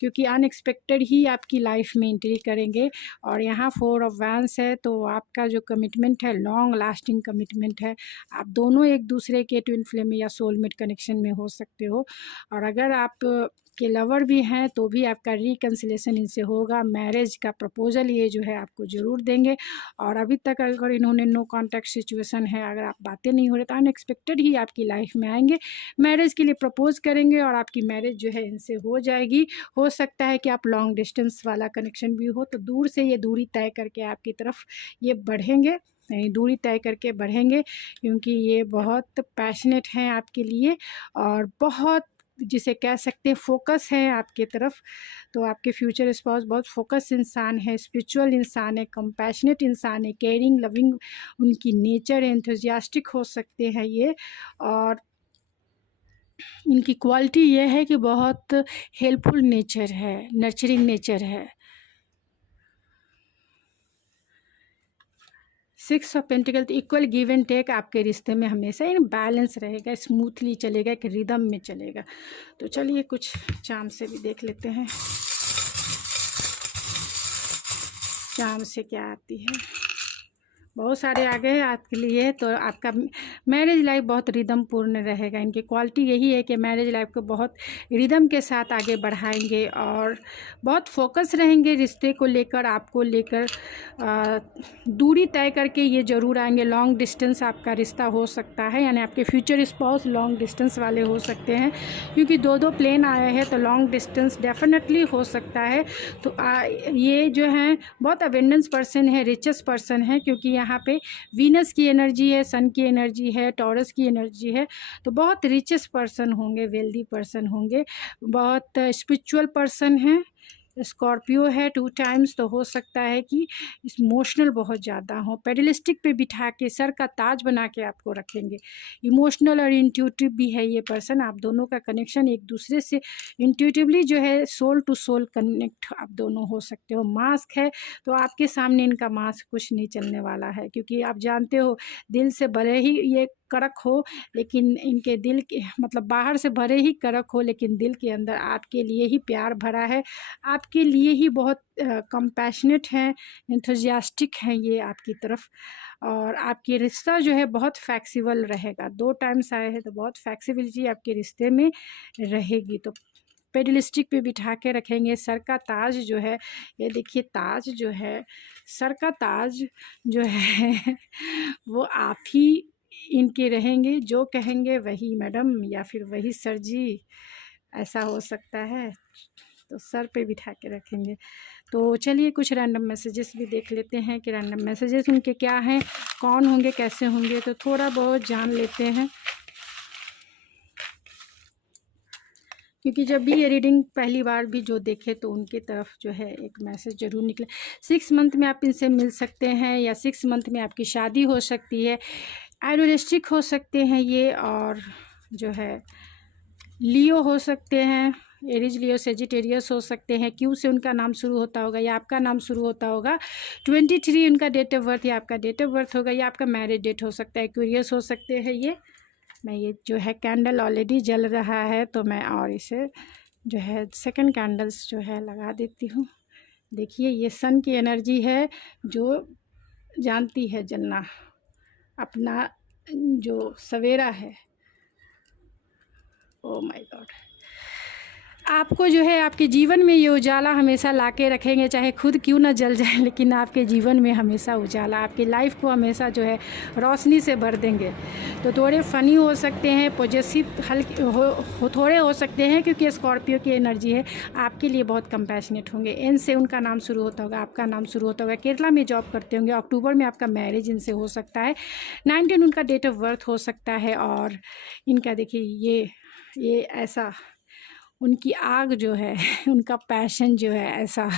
क्योंकि अनएक्सपेक्टेड ही आपकी लाइफ में एंट्री करेंगे। और यहाँ 4 ऑफ वैंस है, तो आपका जो कमिटमेंट है लॉन्ग लास्टिंग कमिटमेंट है। आप दोनों एक दूसरे के ट्विन फ्लेम या सोलमेट कनेक्शन में हो सकते हो, और अगर आप के लवर भी हैं तो भी आपका रिकन्सिलेशन इनसे होगा। मैरिज का प्रपोज़ल ये जो है आपको ज़रूर देंगे, और अभी तक अगर इन्होंने नो कॉन्टैक्ट सिचुएशन है, अगर आप बातें नहीं हो रहे, तो अनएक्सपेक्टेड ही आपकी लाइफ में आएंगे, मैरिज के लिए प्रपोज़ करेंगे, और आपकी मैरिज जो है इनसे हो जाएगी। हो सकता है कि आप लॉन्ग डिस्टेंस वाला कनेक्शन भी हो, तो दूर से ये दूरी तय करके आपकी तरफ ये बढ़ेंगे, दूरी तय करके बढ़ेंगे, क्योंकि ये बहुत पैशनेट हैं आपके लिए, और बहुत जिसे कह सकते हैं फोकस है आपके तरफ। तो आपके फ्यूचर स्पाउस बहुत फोकस इंसान है, स्पिरिचुअल इंसान है, कंपैशनेट इंसान है, केयरिंग लविंग उनकी नेचर है, एंथुजियास्टिक हो सकते हैं ये। और इनकी क्वालिटी ये है कि बहुत हेल्पफुल नेचर है, नर्चरिंग नेचर है। 6 ऑफ पेंटिकल, तो इक्वल गिव एंड टेक आपके रिश्ते में हमेशा इन बैलेंस रहेगा, स्मूथली चलेगा, एक रिदम में चलेगा। तो चलिए कुछ चार्म से भी देख लेते हैं, चार्म से क्या आती है। बहुत सारे आ गए आपके लिए। तो आपका मैरिज लाइफ बहुत रिदम पूर्ण रहेगा। इनकी क्वालिटी यही है कि मैरिज लाइफ को बहुत रिदम के साथ आगे बढ़ाएंगे, और बहुत फोकस रहेंगे रिश्ते को लेकर, आपको लेकर। दूरी तय करके ये ज़रूर आएंगे। लॉन्ग डिस्टेंस आपका रिश्ता हो सकता है, यानी आपके फ्यूचर स्पाउस लॉन्ग डिस्टेंस वाले हो सकते हैं, क्योंकि दो प्लेन आए हैं, तो लॉन्ग डिस्टेंस डेफिनेटली हो सकता है। तो ये जो हैं बहुत अबेंडेंस पर्सन है, रिचेस्ट पर्सन है, क्योंकि यहाँ पे वीनस की एनर्जी है, सन की एनर्जी है, टॉरस की एनर्जी है। तो बहुत रिचेस्ट पर्सन होंगे, वेल्दी पर्सन होंगे, बहुत स्पिरिचुअल पर्सन है। स्कॉर्पियो है 2 टाइम्स, तो हो सकता है कि इमोशनल बहुत ज़्यादा हो, पेडलिस्टिक पे बिठा के सर का ताज बना के आपको रखेंगे। इमोशनल और इंट्यूटिव भी है ये पर्सन। आप दोनों का कनेक्शन एक दूसरे से इंट्यूटिवली जो है सोल टू सोल कनेक्ट आप दोनों हो सकते हो। मास्क है, तो आपके सामने इनका मास्क कुछ नहीं चलने वाला है, क्योंकि आप जानते हो दिल से भले ही ये कड़क हो, लेकिन इनके दिल के मतलब बाहर से भले ही कड़क हो, लेकिन दिल के अंदर आपके लिए ही प्यार भरा है, आपके लिए ही बहुत कंपैशनेट हैं, एंथुजियास्टिक हैं ये आपकी तरफ। और आपकी रिश्ता जो है बहुत फ्लेक्सिबल रहेगा। 2 टाइम्स आए हैं, तो बहुत फ्लेक्सिबिलिटी आपके रिश्ते में रहेगी। तो पेडलिस्टिक पे बिठा के रखेंगे। सर का ताज जो है, ये देखिए ताज जो है, सर का ताज जो है वो आप ही इनके रहेंगे, जो कहेंगे वही मैडम या फिर वही सर जी, ऐसा हो सकता है। तो सर पे बिठा के रखेंगे। तो चलिए कुछ रैंडम मैसेजेस भी देख लेते हैं कि रैंडम मैसेजेस उनके क्या हैं, कौन होंगे, कैसे होंगे, तो थोड़ा बहुत जान लेते हैं। क्योंकि जब भी ये रीडिंग पहली बार भी जो देखे तो उनके तरफ जो है एक मैसेज ज़रूर निकले। 6 मंथ में आप इनसे मिल सकते हैं, या 6 मंथ में आपकी शादी हो सकती है। आइडियलिस्टिक हो सकते हैं ये, और जो है लियो हो सकते हैं, एरीज, लियो, सेजिटेरियस हो सकते हैं। क्यू से उनका नाम शुरू होता होगा या आपका नाम शुरू होता होगा। 23 उनका डेट ऑफ बर्थ या आपका डेट ऑफ बर्थ होगा या आपका मैरिज डेट हो सकता है। एक्वेरियस हो सकते हैं ये। मैं ये जो है कैंडल ऑलरेडी जल रहा है तो मैं और इसे जो है सेकंड कैंडल्स जो है लगा देती हूँ। देखिए ये सन की एनर्जी है जो जानती है जलना, अपना जो सवेरा है। ओ माय गॉड, आपको जो है आपके जीवन में ये उजाला हमेशा ला के रखेंगे, चाहे खुद क्यों ना जल जाए, लेकिन आपके जीवन में हमेशा उजाला, आपकी लाइफ को हमेशा जो है रोशनी से भर देंगे। तो थोड़े फ़नी हो सकते हैं, पॉजिटिव हल्के थोड़े हो सकते हैं क्योंकि स्कॉर्पियो की एनर्जी है। आपके लिए बहुत कंपैशनेट होंगे। एन से उनका नाम शुरू होता होगा, आपका नाम शुरू होता होगा। केरला में जॉब करते होंगे। अक्टूबर में आपका मैरिज इनसे हो सकता है। 19 उनका डेट ऑफ बर्थ हो सकता है। और इनका देखिए ये ऐसा उनकी आग जो है उनका पैशन जो है ऐसा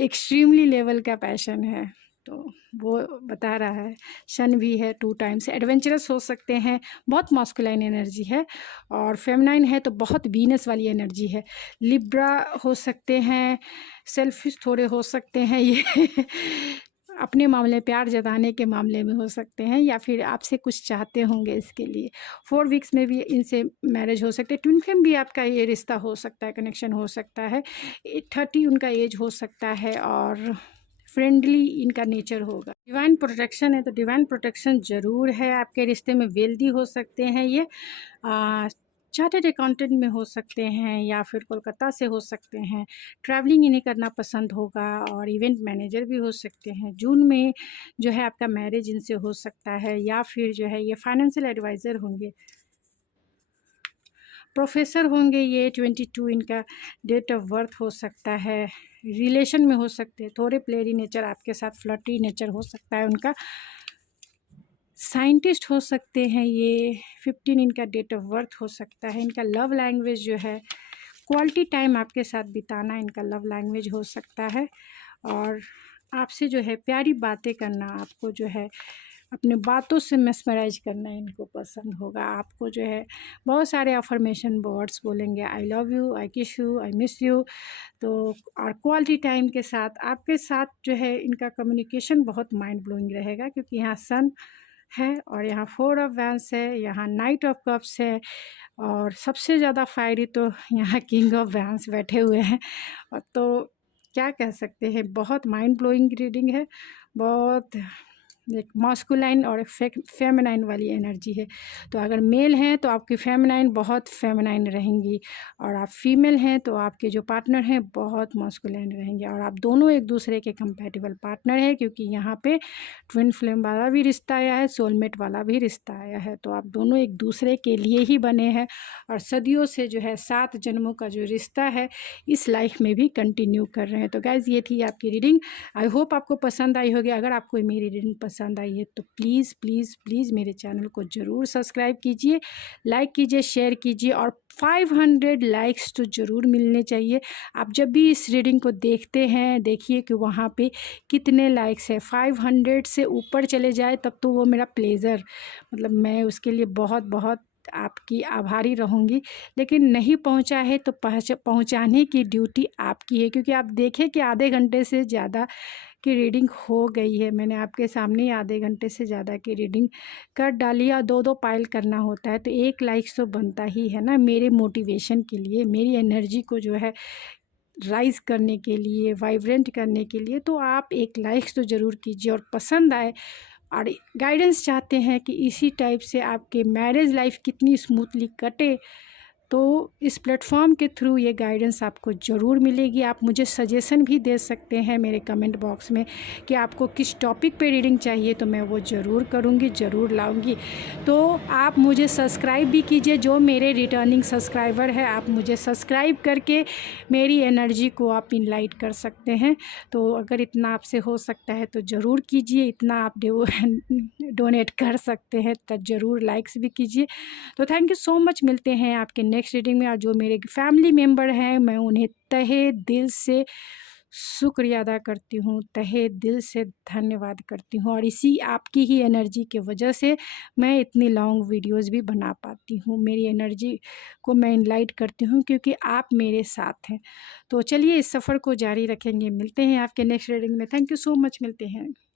एक्सट्रीमली लेवल का पैशन है। तो वो बता रहा है। सन भी है 2 टाइम्स। एडवेंचरस हो सकते हैं, बहुत मॉस्कुलाइन एनर्जी है। और फेमिनाइन है तो बहुत वीनस वाली एनर्जी है। लिब्रा हो सकते हैं, सेल्फिश थोड़े हो सकते हैं ये अपने मामले, प्यार जताने के मामले में हो सकते हैं या फिर आपसे कुछ चाहते होंगे इसके लिए। 4 वीक्स में भी इनसे मैरिज हो सकते हैं। ट्विन फ्लेम भी आपका ये रिश्ता हो सकता है, कनेक्शन हो सकता है। 30 उनका एज हो सकता है और फ्रेंडली इनका नेचर होगा। डिवाइन प्रोटेक्शन है तो डिवाइन प्रोटेक्शन ज़रूर है। आपके रिश्ते में वेल्दी हो सकते हैं ये। चार्टर्ड अकाउंटेंट में हो सकते हैं या फिर कोलकाता से हो सकते हैं। ट्रैवलिंग इन्हें करना पसंद होगा और इवेंट मैनेजर भी हो सकते हैं। जून में जो है आपका मैरिज इनसे हो सकता है या फिर जो है ये फाइनेंशियल एडवाइज़र होंगे, प्रोफेसर होंगे ये। 22 इनका डेट ऑफ बर्थ हो सकता है। रिलेशन में हो सकते हैं, थोड़े प्लेयरी नेचर आपके साथ, फ्लर्टी नेचर हो सकता है उनका। साइंटिस्ट हो सकते हैं ये। 15 इनका डेट ऑफ बर्थ हो सकता है। इनका लव लैंग्वेज जो है क्वालिटी टाइम आपके साथ बिताना इनका लव लैंग्वेज हो सकता है। और आपसे जो है प्यारी बातें करना, आपको जो है अपने बातों से मेस्मराइज करना इनको पसंद होगा। आपको जो है बहुत सारे अफर्मेशन वर्ड्स बोलेंगे, आई लव यू, आई किस यू, आई मिस यू। तो और क्वालिटी टाइम के साथ आपके साथ जो है इनका कम्युनिकेशन बहुत माइंड ब्लोइंग रहेगा क्योंकि यहाँ सन है और यहाँ 4 ऑफ वैंस है, यहाँ नाइट ऑफ कप्स है और सबसे ज़्यादा फायरी तो यहाँ किंग ऑफ वैंस बैठे हुए हैं। और तो क्या कह सकते हैं, बहुत माइंड ब्लोइंग रीडिंग है। बहुत एक मास्कुलाइन और एक फेमिनाइन वाली एनर्जी है। तो अगर मेल हैं तो आपकी फेमिनाइन बहुत फेमिनाइन रहेंगी और आप फीमेल हैं तो आपके जो पार्टनर हैं बहुत मास्कुलाइन रहेंगे। और आप दोनों एक दूसरे के कंपैटिबल पार्टनर हैं क्योंकि यहाँ पे ट्विन फ्लेम वाला भी रिश्ता आया है, सोलमेट वाला भी रिश्ता आया है। तो आप दोनों एक दूसरे के लिए ही बने हैं और सदियों से जो है 7 जन्मों का जो रिश्ता है इस लाइफ में भी कंटिन्यू कर रहे हैं। तो गाइज़ ये थी आपकी रीडिंग। आई होप आपको पसंद आई होगी। अगर आपको मेरी रीडिंग पसंद आई है तो प्लीज़ प्लीज़ प्लीज़ मेरे चैनल को ज़रूर सब्सक्राइब कीजिए, लाइक कीजिए, शेयर कीजिए और 500 लाइक्स तो ज़रूर मिलने चाहिए। आप जब भी इस रीडिंग को देखते हैं देखिए कि वहाँ पे कितने लाइक्स है। 500 से ऊपर चले जाए तब तो वो मेरा प्लेज़र, मतलब मैं उसके लिए बहुत बहुत आपकी आभारी रहूँगी। लेकिन नहीं पहुँचा है तो पहुँचाने की ड्यूटी आपकी है क्योंकि आप देखें कि आधे घंटे से ज़्यादा की रीडिंग हो गई है। मैंने आपके सामने ही आधे घंटे से ज़्यादा की रीडिंग कर डाली और 2-2 पाइल करना होता है तो 1 लाइक तो बनता ही है ना मेरे मोटिवेशन के लिए, मेरी एनर्जी को जो है राइज़ करने के लिए, वाइब्रेंट करने के लिए। तो आप 1 लाइक तो ज़रूर कीजिए और पसंद आए और गाइडेंस चाहते हैं कि इसी टाइप से आपके मैरिज लाइफ कितनी स्मूथली कटे तो इस प्लेटफॉर्म के थ्रू ये गाइडेंस आपको ज़रूर मिलेगी। आप मुझे सजेशन भी दे सकते हैं मेरे कमेंट बॉक्स में कि आपको किस टॉपिक पे रीडिंग चाहिए तो मैं वो ज़रूर करूँगी, ज़रूर लाऊँगी। तो आप मुझे सब्सक्राइब भी कीजिए, जो मेरे रिटर्निंग सब्सक्राइबर है आप मुझे सब्सक्राइब करके मेरी एनर्जी को आप इनलाइट कर सकते हैं। तो अगर इतना आपसे हो सकता है तो ज़रूर कीजिए, इतना आप डोनेट कर सकते हैं तो ज़रूर लाइक्स भी कीजिए। तो थैंक यू सो मच। मिलते हैं आपके नेक्स्ट रीडिंग में। और जो मेरे फैमिली मेम्बर हैं मैं उन्हें तहे दिल से शुक्रिया अदा करती हूँ, तहे दिल से धन्यवाद करती हूँ, और इसी आपकी ही एनर्जी की वजह से मैं इतनी लॉन्ग वीडियोज़ भी बना पाती हूँ। मेरी एनर्जी को मैं इनलाइट करती हूँ क्योंकि आप मेरे साथ हैं। तो चलिए इस सफ़र को जारी रखेंगे। मिलते हैं आपके नेक्स्ट रीडिंग में। Thank you so much. मिलते हैं।